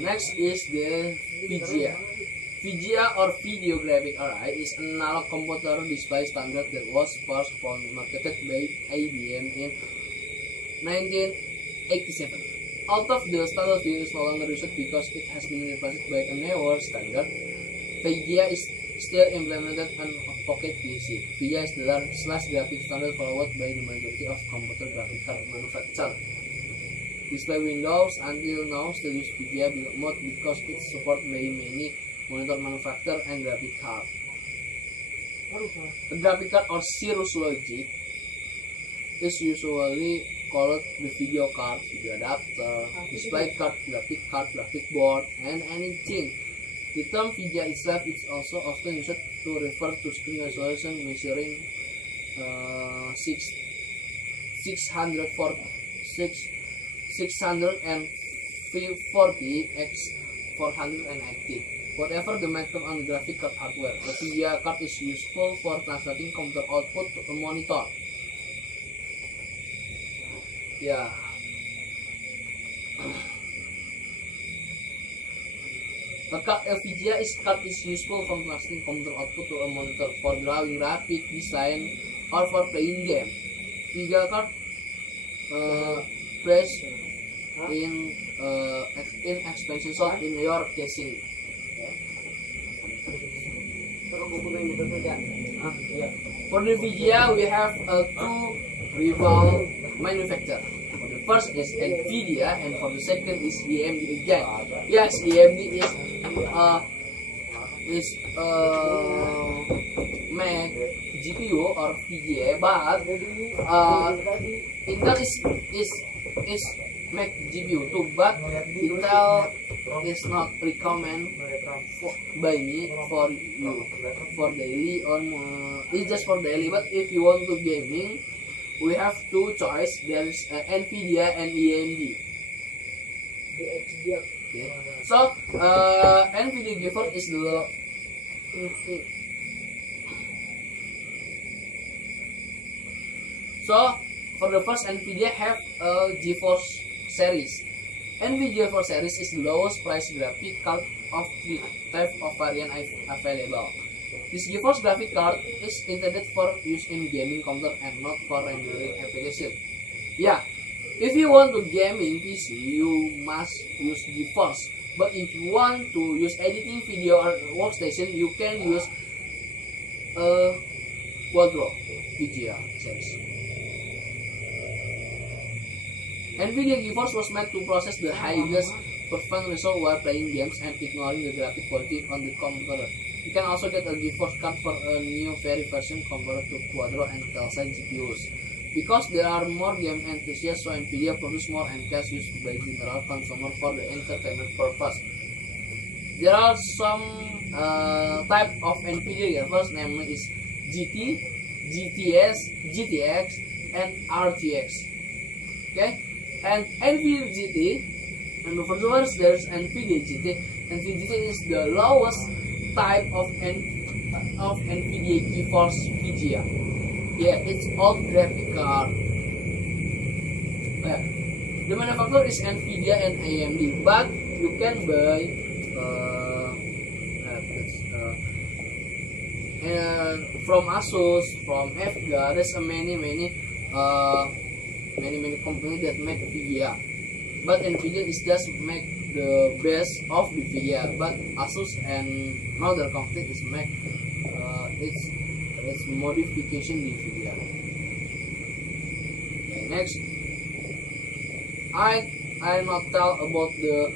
Next is the VGA. VGA or Video Graphic Array is an analog computer display standard that was first marketed by IDN in 1987. Out of the standard view is no longer used because it has been replaced by a newer standard. VGA is still implemented on a pocket PC. VGA is the largest graphic standard followed by the majority of computer graphic card manufacturers. Display Windows until now still use VGA mode because it's supported by many monitor manufacturer and graphic card. The graphic card or cirrus logic is usually called the video card, video adapter, display card, graphic board, and anything. The term VGA itself is also often used to refer to screen resolution measuring 640 x 480. Whatever the matter on the graphic card hardware, the VGA card is useful for translating computer output to a monitor. Yeah. A VGA card is useful for translating computer output to a monitor for drawing, graphic design, or for playing game. VGA card placed in expansion slot in your casing. For the VGA, we have two rival manufacturers. The first is NVIDIA, and for the second is AMD again. Yes, AMD is make GPU or VGA, but Intel is make GPU too, but Intel is not recommend by me for you for daily or it's just for daily. But if you want to gaming, we have two choice. There is Nvidia and AMD. Okay. So Nvidia GeForce is the so for the first Nvidia have a GeForce series. Nvidia GeForce series is the lowest price graphic card of the type of variant available. This GeForce graphic card is intended for use in gaming computer and not for rendering application. Yeah, if you want to gaming PC, you must use GeForce. But if you want to use editing video or workstation, you can use a Quadro VGA series. Nvidia GeForce was meant to process the highest performance result while playing games and ignoring the graphic quality on the computer. You can also get a GeForce card for a new very version compared to Quadro and Telsa GPUs. Because there are more game enthusiasts, so Nvidia produce more NCAS used by general consumer for the entertainment purpose. There are some type of Nvidia GeForce, namely is GT, GTS, GTX, and RTX. Okay. And Nvidia GT, and first there's Nvidia GT. Nvidia GT is the lowest type of Nvidia GeForce VGA. Yeah, it's old graphic card. Yeah. The manufacturer is Nvidia and AMD, but you can buy from Asus, from FGA. There's a many companies that make VGA, but Nvidia is just make the best of the VGA. But Asus and another company is make its modification di VGA. Okay, next, I not tell about the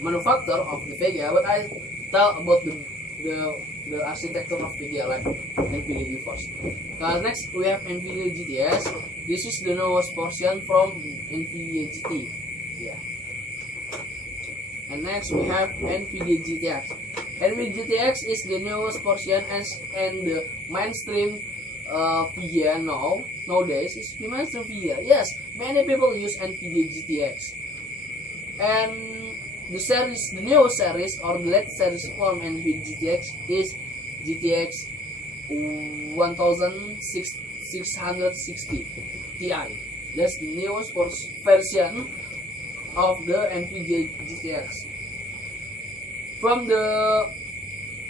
manufacturer of the VGA, but I tell about the architecture of VGA, like Nvidia GeForce. Next we have Nvidia GTS. This is the newest portion from Nvidia GT. Yeah. And next we have Nvidia GTX. Nvidia GTX is the newest portion and the mainstream VGA nowadays is the mainstream VGA. Yes, many people use Nvidia GTX. And the new series or the latest series from Nvidia GTX is GTX 1660 Ti. That's the newest version of the Nvidia GTX. From the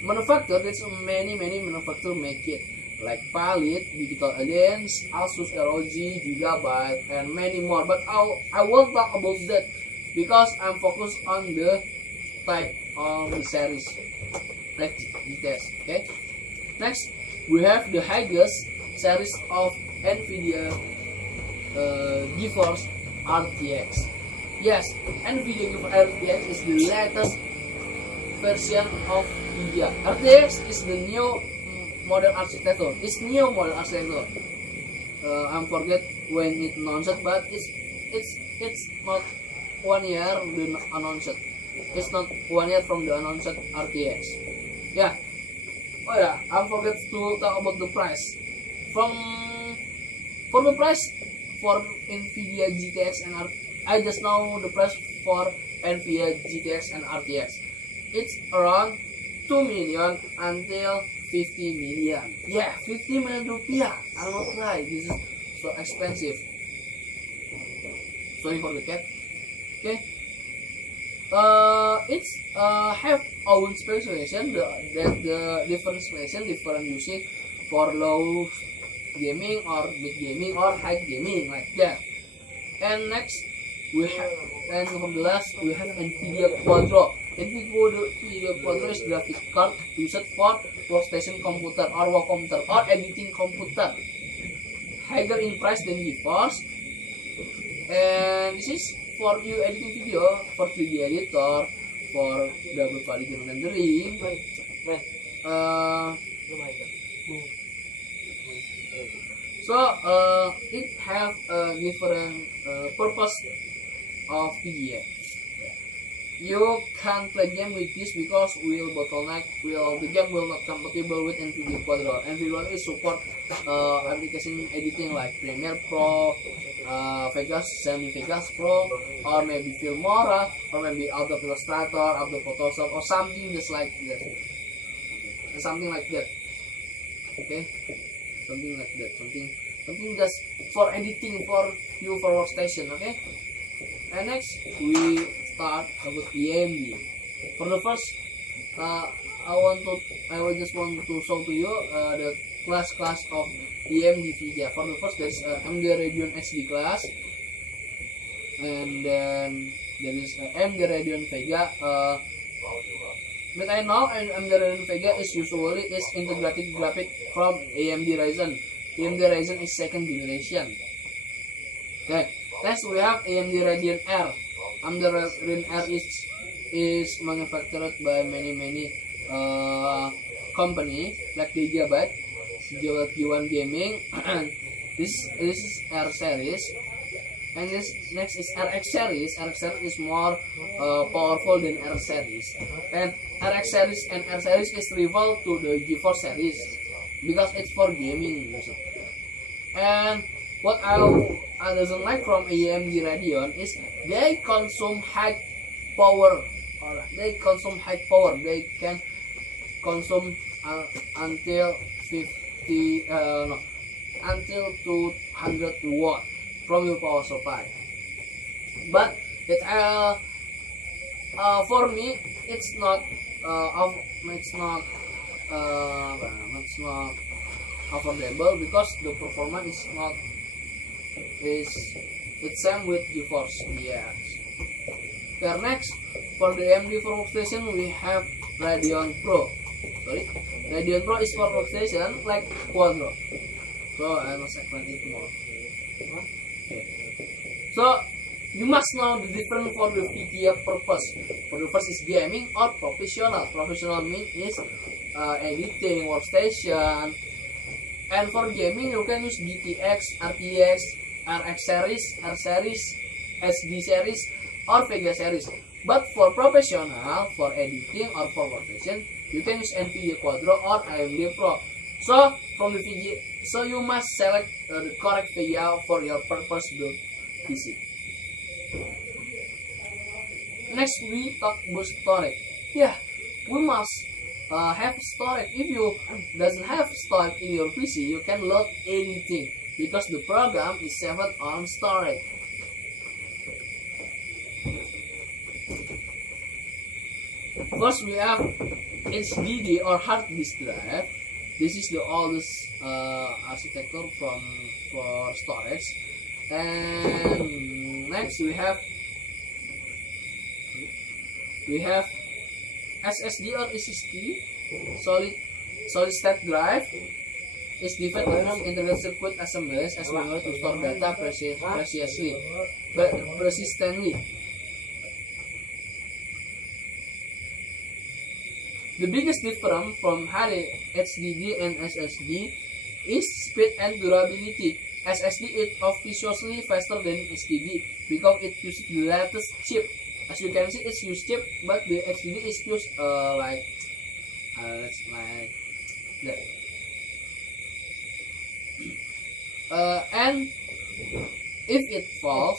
manufacturer, there's many manufacturers make it, like Palit, Digital Alliance, Asus, ROG, Gigabyte, and many more. But I won't talk about that because I'm focused on the type of the series, like GTS. Okay. Next, we have the highest series of Nvidia GeForce RTX. Yes, Nvidia GeForce RTX is the latest version of VGA. RTX is the new model architecture. It's new model architecture. I forget when it announced, but it's not 1 year the announced. It's not 1 year from the announced RTX. Yeah. Oh yeah, I forget to talk about the price. For the price for Nvidia GTX and I just know the price for Nvidia GTX and RTX. It's around 2 million until 50 million. Yeah, 50 million rupiah. I'm not right. This is so expensive. Sorry for the cat. Okay. It's have own specialization. The different specialization, different using for low gaming or mid gaming or high gaming like that. And next we have, and from the last we have Nvidia Quadro. Nvidia Quadro is graphic card used for workstation computer or work computer or editing computer. Higher in price than GeForce, And this is for you editing video, for 3D editor, for double polygon rendering. So it have a different purpose of PGA. You can play game with this because the game will not compatible with NVIDIA Quadro. NVIDIA Quadro is support application editing like Premiere Pro, Vegas, Semi Vegas Pro, or maybe Filmora, or maybe Adobe Illustrator, Adobe Photoshop, or something just like that. Something like that. Okay, something like that. Something just for editing for you for workstation. Okay, and next we start about AMD. For the first, I will just want to show to you the class of AMD VGA. For the first, there's AMD Radeon HD class, and then there is AMD Radeon Vega. But I know AMD Radeon Vega is usually integrated graphic from AMD Ryzen. AMD Ryzen is second generation. Okay, next we have AMD Radeon R. AMD Radeon R is manufactured by many company like Gigabyte G1 Gaming. this is R series, and this next is RX series. RX series is more powerful than R series, and RX series and R series is rival to the GeForce series because it's for gaming. And what I doesn't like from AMD Radeon is they consume high power. They can consume until 200 watt from your power supply. But for me, it's not affordable because the performance it's same with GeForce. Yes. Then next, for the AMD for workstation we have Radeon Pro. Radeon Pro is for workstation like Quadro. So I must explain it more. Okay. So you must know the difference for the VGA purpose. For the first is gaming or professional. Professional means is editing, workstation. And for gaming you can use GTX, RTX, RX series, R series, SD series, or Vega series. But for professional, for editing or for workstation, you can use NVIDIA Quadro or AMD Pro. So from the VGA, so you must select the correct VGA for your purpose build PC. Next we talk about storage. Yeah, we must have storage. If you doesn't have storage in your PC, you can load anything because the program is saved on storage. First we have HDD or hard disk drive. This is the oldest architecture for storage. And next we have SSD or SSD, solid state drive, is divided into integrated circuit assemblies as memory to store data persistently. The biggest difference from HDD and SSD is speed and durability. SSD is obviously faster than HDD because it uses the latest chip. As you can see, it's used chip, but the HDD is used like that. And if it falls,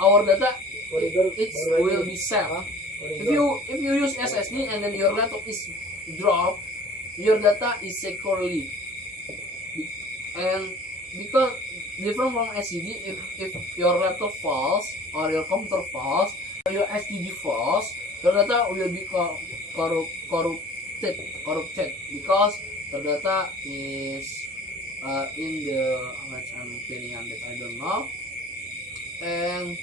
our data it will be saved. If you use SSD and then your laptop is dropped, your data is securely. And because different from SSD, if your laptop falls or your computer falls or your SSD falls, your data will be corrupted because the data is in the I'm feeling that I don't know. And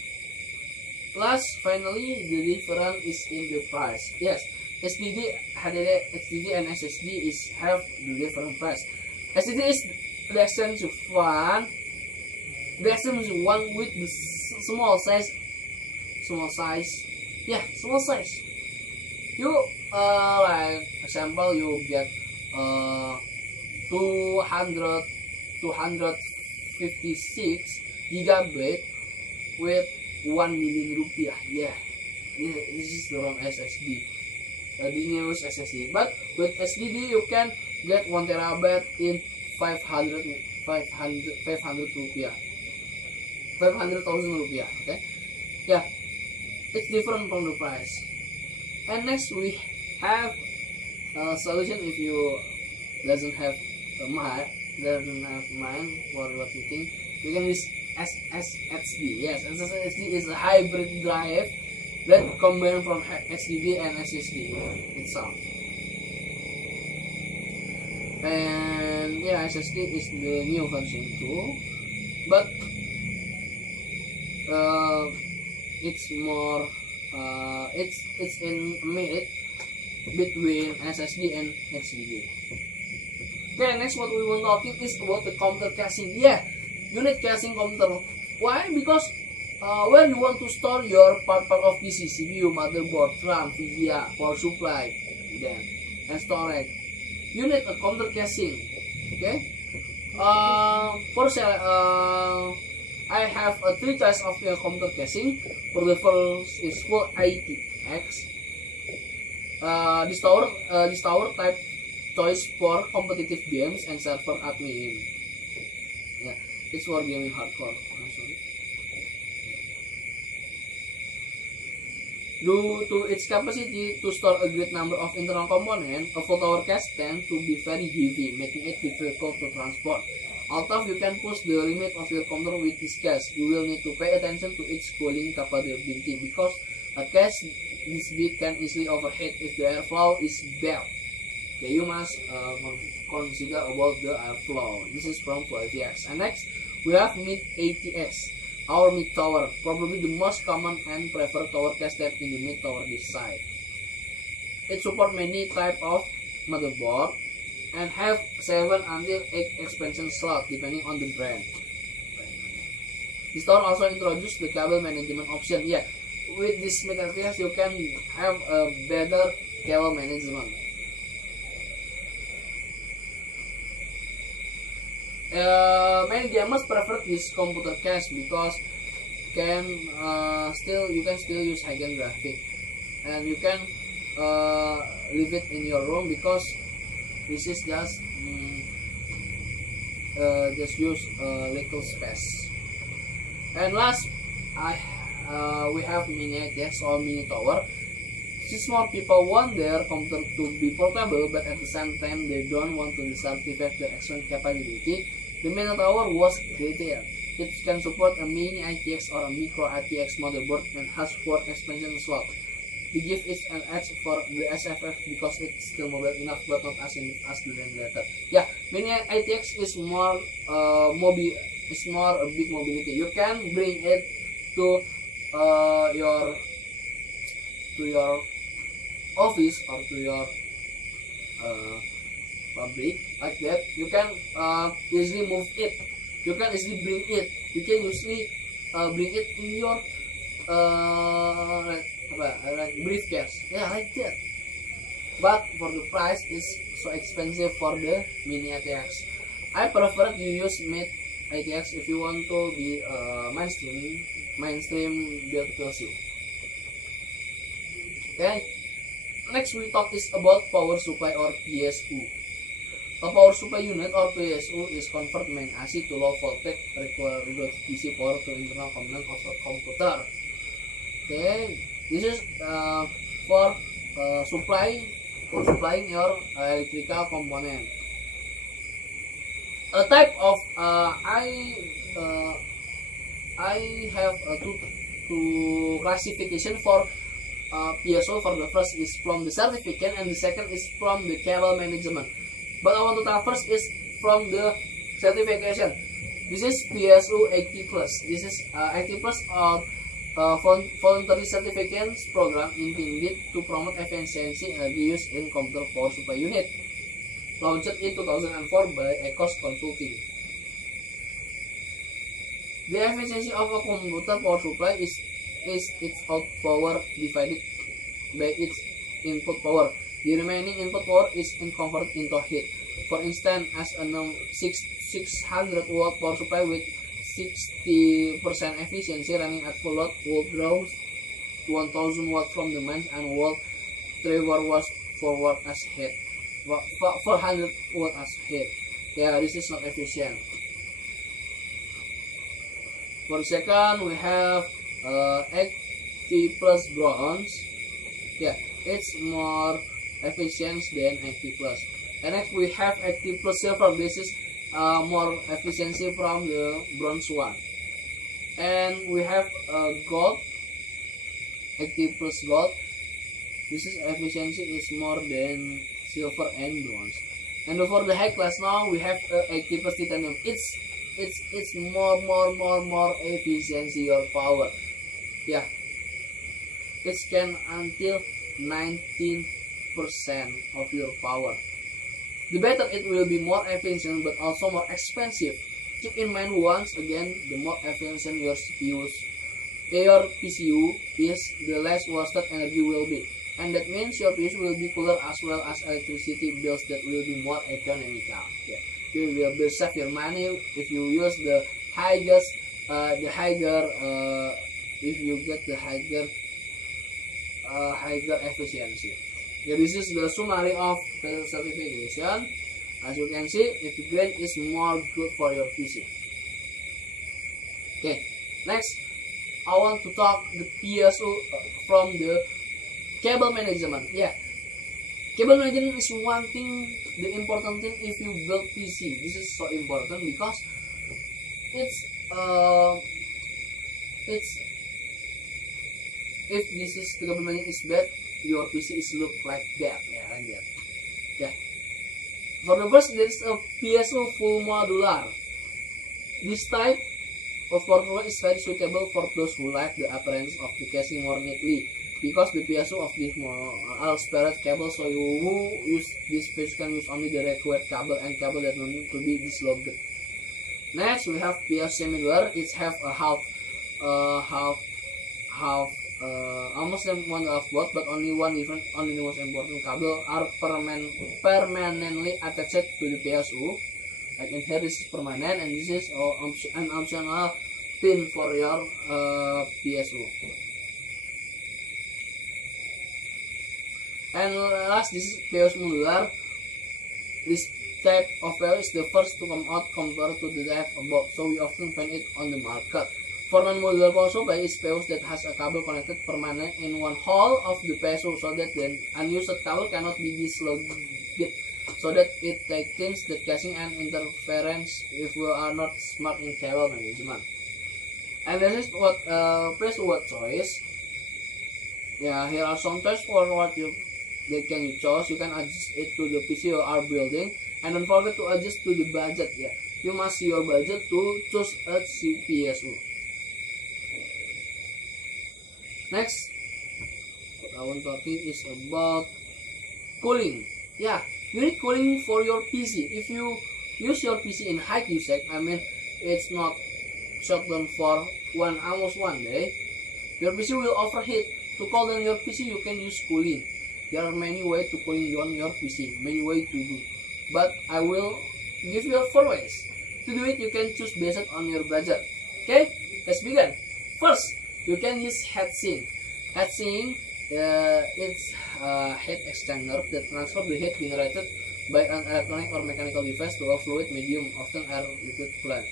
last, finally, the difference is in the price. Yes, HDD and SSD have the different price. SSD is the expensive one, The extreme is one with the small size. You like example, you get 256 gigabyte with 1 million rupiah. Yeah, this is the ROM SSD. The newest SSD. But with SSD you can get 1 terabyte in 500 rupiah. 500,000 rupiah. Okay. Yeah, it's different from the price. And next we have a solution if you doesn't have mind for what you think. You can use SSD. Yes, SSD is a hybrid drive that combine from HDD and SSD itself. And yeah, SSD is the new version too, but it's more it's in mid between SSD and HDD. Okay, next what we want talking is about the computer casing. Yeah, you need casing computer. Why? Because when you want to store your part of PC, CPU, motherboard, RAM, VGA, power supply, then and storage, you need a computer casing. Okay. I have three types of computer casing. For the first is full ITX. This tower type choice for competitive games and server admin. Yeah, it's for gaming hardcore. Sorry. Due to its capacity to store a great number of internal components, a full tower case tends to be very heavy, making it difficult to transport. Although you can push the limit of your computer with this case, you will need to pay attention to its cooling capability because a case this big can easily overheat if the airflow is bad. Okay, you must consider about the airflow. This is from ITX. And next, we have mid ATX, our mid tower, probably the most common and preferred tower case type in the mid tower design. It supports many types of motherboard and have 7 until 8 expansion slots depending on the brand. This tower also introduced the cable management option. Yeah, with this mid ATX you can have a better cable management. Many gamers prefer this computer case because you can still use high-end graphic, and you can leave it in your room because this is just use little space. And last, we have mini ATX or mini tower. Since more people want their computer to be portable, but at the same time they don't want to sacrifice the extra capability, the mini tower was created. It can support a mini ITX or a micro ITX motherboard and has 4 expansion slots. We give it an edge for the SFF because it's still mobile enough, but not as later. Yeah, mini ITX is more it's more a big mobility. You can bring it to your office or to your public like that. You can easily move it. You can easily bring it. You can usually bring it in your like briefcase. Yeah, like that. But for the price is so expensive for the mini ATX. I prefer you use mid ATX if you want to be mainstream build PC. Okay. Next we talk is about power supply or PSU. A power supply unit or PSU is convert main AC to low voltage require DC power to internal component of a computer. Okay, this is for supplying your electrical component. A type of I have two classification for PSO. For the first is from the certificate and the second is from the cable management. But I want to tell first is from the certification. This is PSU 80 plus. This is 80 plus voluntary certificates program intended to promote efficiency and use in computer power supply unit. Launched in 2004 by Ecos Consulting. The efficiency of a computer power supply is its output power divided by its input power. The remaining input power is converted into heat. For instance, as a 600 watt power supply with 60% efficiency running at full load will draw 1000 watt from the mains and will transfer watts forward as heat. 400 watt as heat. Yeah, this is not efficient. For the second, we have 80 plus bronze. Yeah, it's more efficient than 80 plus. And next we have 80 plus silver. This is more efficiency from the bronze one. And we have gold, 80 plus gold. This is efficiency is more than silver and bronze. And for the high class now we have 80 plus titanium. It's more efficiency your power. Yeah, it can until 19% of your power. The better it will be more efficient but also more expensive. Keep in mind once again, the more efficient your PCU is, the less wasted energy will be. And that means your PCU will be cooler as well as electricity bills that will be more economical. Yeah. You will save your money if you use the higher if you get the higher efficiency. Yeah, this is the summary of the certification. As you can see, if the grade is more good for your PC. Okay, next I want to talk the PSU from the cable management. Yeah, cable management is one thing, the important thing if you build PC. This is so important because it's if this is the cable management is bad, your PC is look like that. Yeah, like that. Yeah. For the first, there is a PSU full modular. This type of formula is very suitable for those who like the appearance of the casing more neatly, because the PSU of this are spared cable, so you who use this PSU can use only the required cable and cable that don't need to be dislodged. Next, we have PSU similar. It have a almost one of both, but only one different. Only the most important cable are permanently attached to the PSU. Like in here, this is permanent, and this is an optional pin for your PSU. And last, this is PSU modular. This type of PSU is the first to come out compared to the type above, so we often find it on the market. For non-modular power supply is PSU that has a cable connected permanent in one hole of the PSU, so that the unused cable cannot be dislodged, so that it tightens the casing and interference if you are not smart in cable management. And this is what PSU what choice. Yeah, here are some choice for what you choose. You can adjust it to the PC you are building, and don't forget to adjust to the budget. Yeah, you must see your budget to choose a PSU. Next, what I want to talk is about cooling. Yeah, you need cooling for your PC. If you use your PC in high usage, I mean it's not shut down for almost one day, your PC will overheat. To cool down your PC, you can use cooling. There are many ways to cooling down your PC, many ways to do. But I will give you 4 ways. To do it, you can choose based on your budget. Okay, let's begin. First, you can use heatsink. Heatsink it's a heat exchanger that transfers the heat generated by an electronic or mechanical device to a fluid medium, often air, liquid, plant.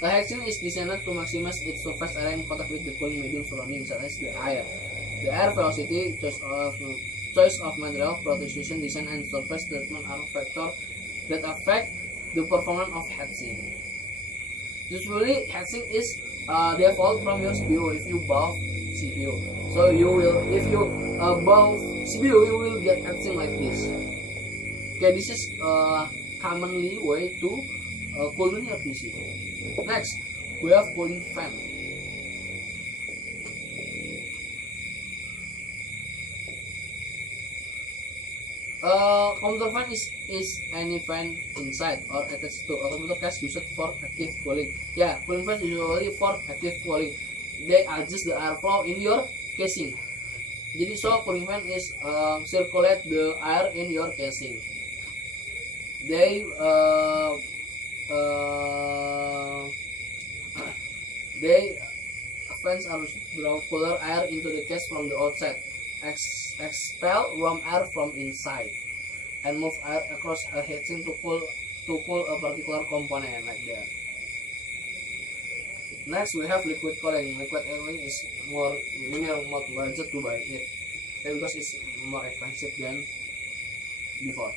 The heatsink is designed to maximize its surface area in contact with the cooling medium surrounding, such as the air. The air velocity, choice of material, protection, design, and surface treatment are factors that affect the performance of heatsink. Usually, heatsink is default from your CPU if you buy CPU. So you will, if you buy CPU, you will get heatsink like this. Okay, this is commonly way to cool down your PC. Next, we have cooling fan. Computer fan is any fan inside or attached to a computer case used for active cooling. Yeah, cooling fan is usually for active cooling. They adjust the airflow in your casing. Jadi so cooling fan is circulate the air in your casing. They fans are blow cooler air into the case from the outside, expel warm air from inside, and move air across a heatsink to cool a particular component like that. Next we have liquid cooling. Liquid cooling is more budget to buy it because it's more expensive than before.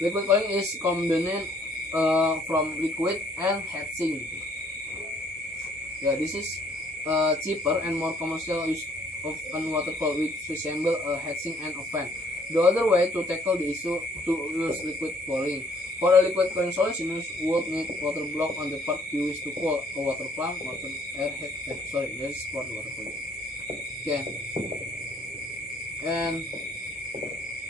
Liquid cooling is combined from liquid and heatsink. Yeah, this is cheaper and more commercial use of water cool, which resemble a heatsink and a fan. The other way to tackle the issue to use liquid cooling. For a liquid cooling solution, you would need water block on the part you wish to cool, a water pump, water air head. Sorry, this is for the water cooling. Okay, and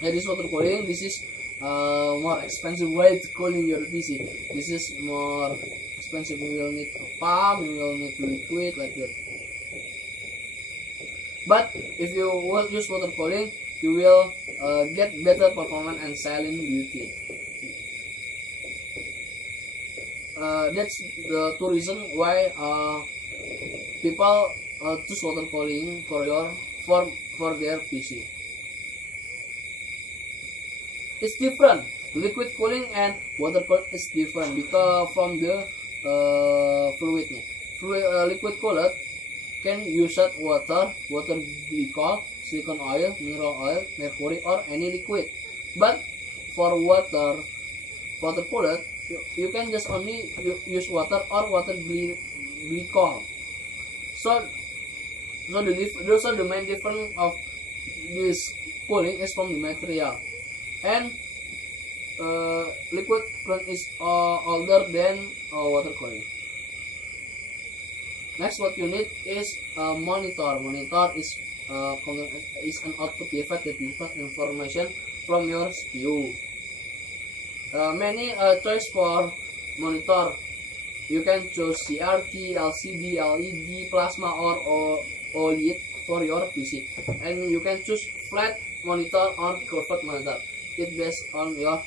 yeah, this water cooling. This is more expensive way to cooling your PC. This is more expensive. You will need a pump, you will need liquid like that. But if you will use water cooling, you will get better performance and silent beauty. That's the two reasons why people choose water cooling for their PC. It's different. Liquid cooling and water cooling is different because from the fluidnya. Liquid cooler can use water glycol, silicon oil, mineral oil, mercury, or any liquid. But for water cooler, you can just only use water or water glycol. So the main difference of this cooling is from the material. And liquid cooling is older than water cooling. Next, what you need is a monitor. Monitor is an output device that delivers information from your CPU. Many choice for monitor. You can choose CRT, LCD, LED, plasma, or OLED for your PC, and you can choose flat monitor or curved monitor. It based on your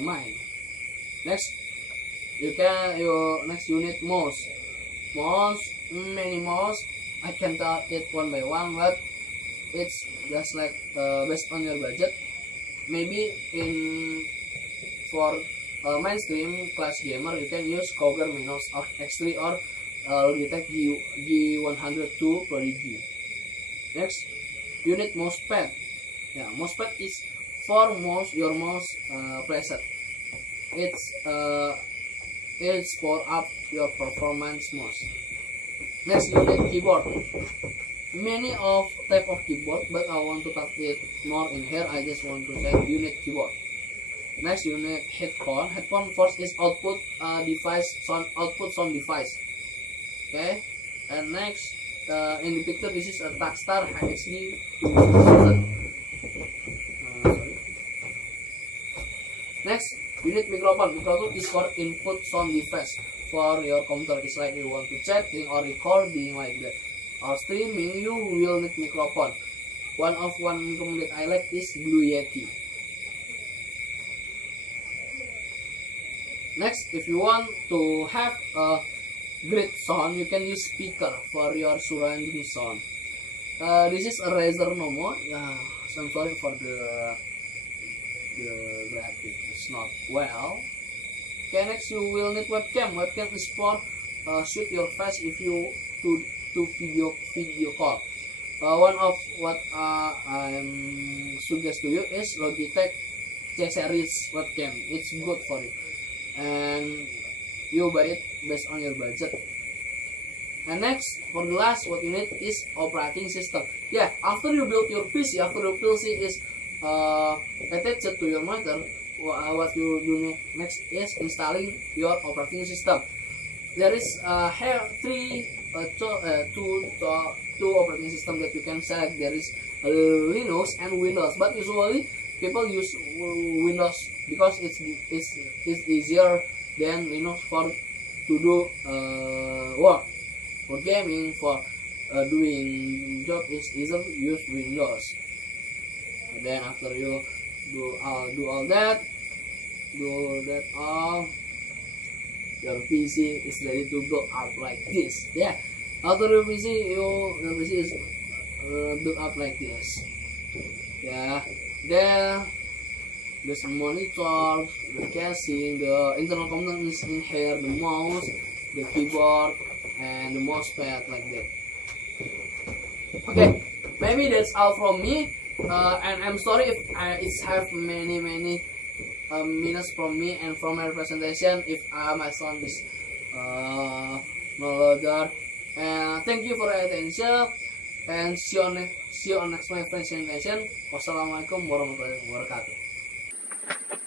mind. Next, you need mouse. Many mouse. I can tell it one by one, but it's just like based on your budget. Maybe for mainstream class gamer, you can use Cougar Minos or X3 or Logitech G102 Prodigy. Next, you need mousepad. Yeah, mousepad is for your mouse preset. It's for up your performance mouse. Next, you need keyboard. Many of type of keyboard, but I want to talk it more in here. I just want to say you need keyboard. Next, you need headphone. Headphone first is output sound device. Okay, and next in the picture, this is a Takstar HD 2000. Next, you need microphone. Microphone is for input sound device for your computer. It's like you want to chatting or recording like that, or streaming. You will need microphone. One microphone that I like is Blue Yeti. Next, if you want to have a great sound, you can use speaker for your surrounding sound. This is a Razer Nomo. Yeah, so I'm sorry for the graphic. It's not well. Okay, next you will need webcam. Webcam is for shoot your face if you to video call. One of what I'm suggest to you is Logitech C series webcam. It's good for you, and you buy it based on your budget. And next, for the last, what you need is operating system. Yeah, after you build your PC, after your PC is attached to your monitor, what you do next is installing your operating system. There is three two operating system that you can select. There is Linux and Windows, but usually people use Windows because it's easier than Linux for to do work. For gaming, for doing job is easier use Windows. And then after you do all that all, your PC is ready to go up like this. Yeah, after your PC is built up like this. Yeah, then there's monitor, the casing, the internal components in here, the mouse, the keyboard, and the mousepad like that. Okay, maybe that's all from me. And I'm sorry if it's have many minutes from me and from my presentation if my sound is no louder. And thank you for your attention. And see you on next my presentation. Wassalamualaikum warahmatullahi wabarakatuh.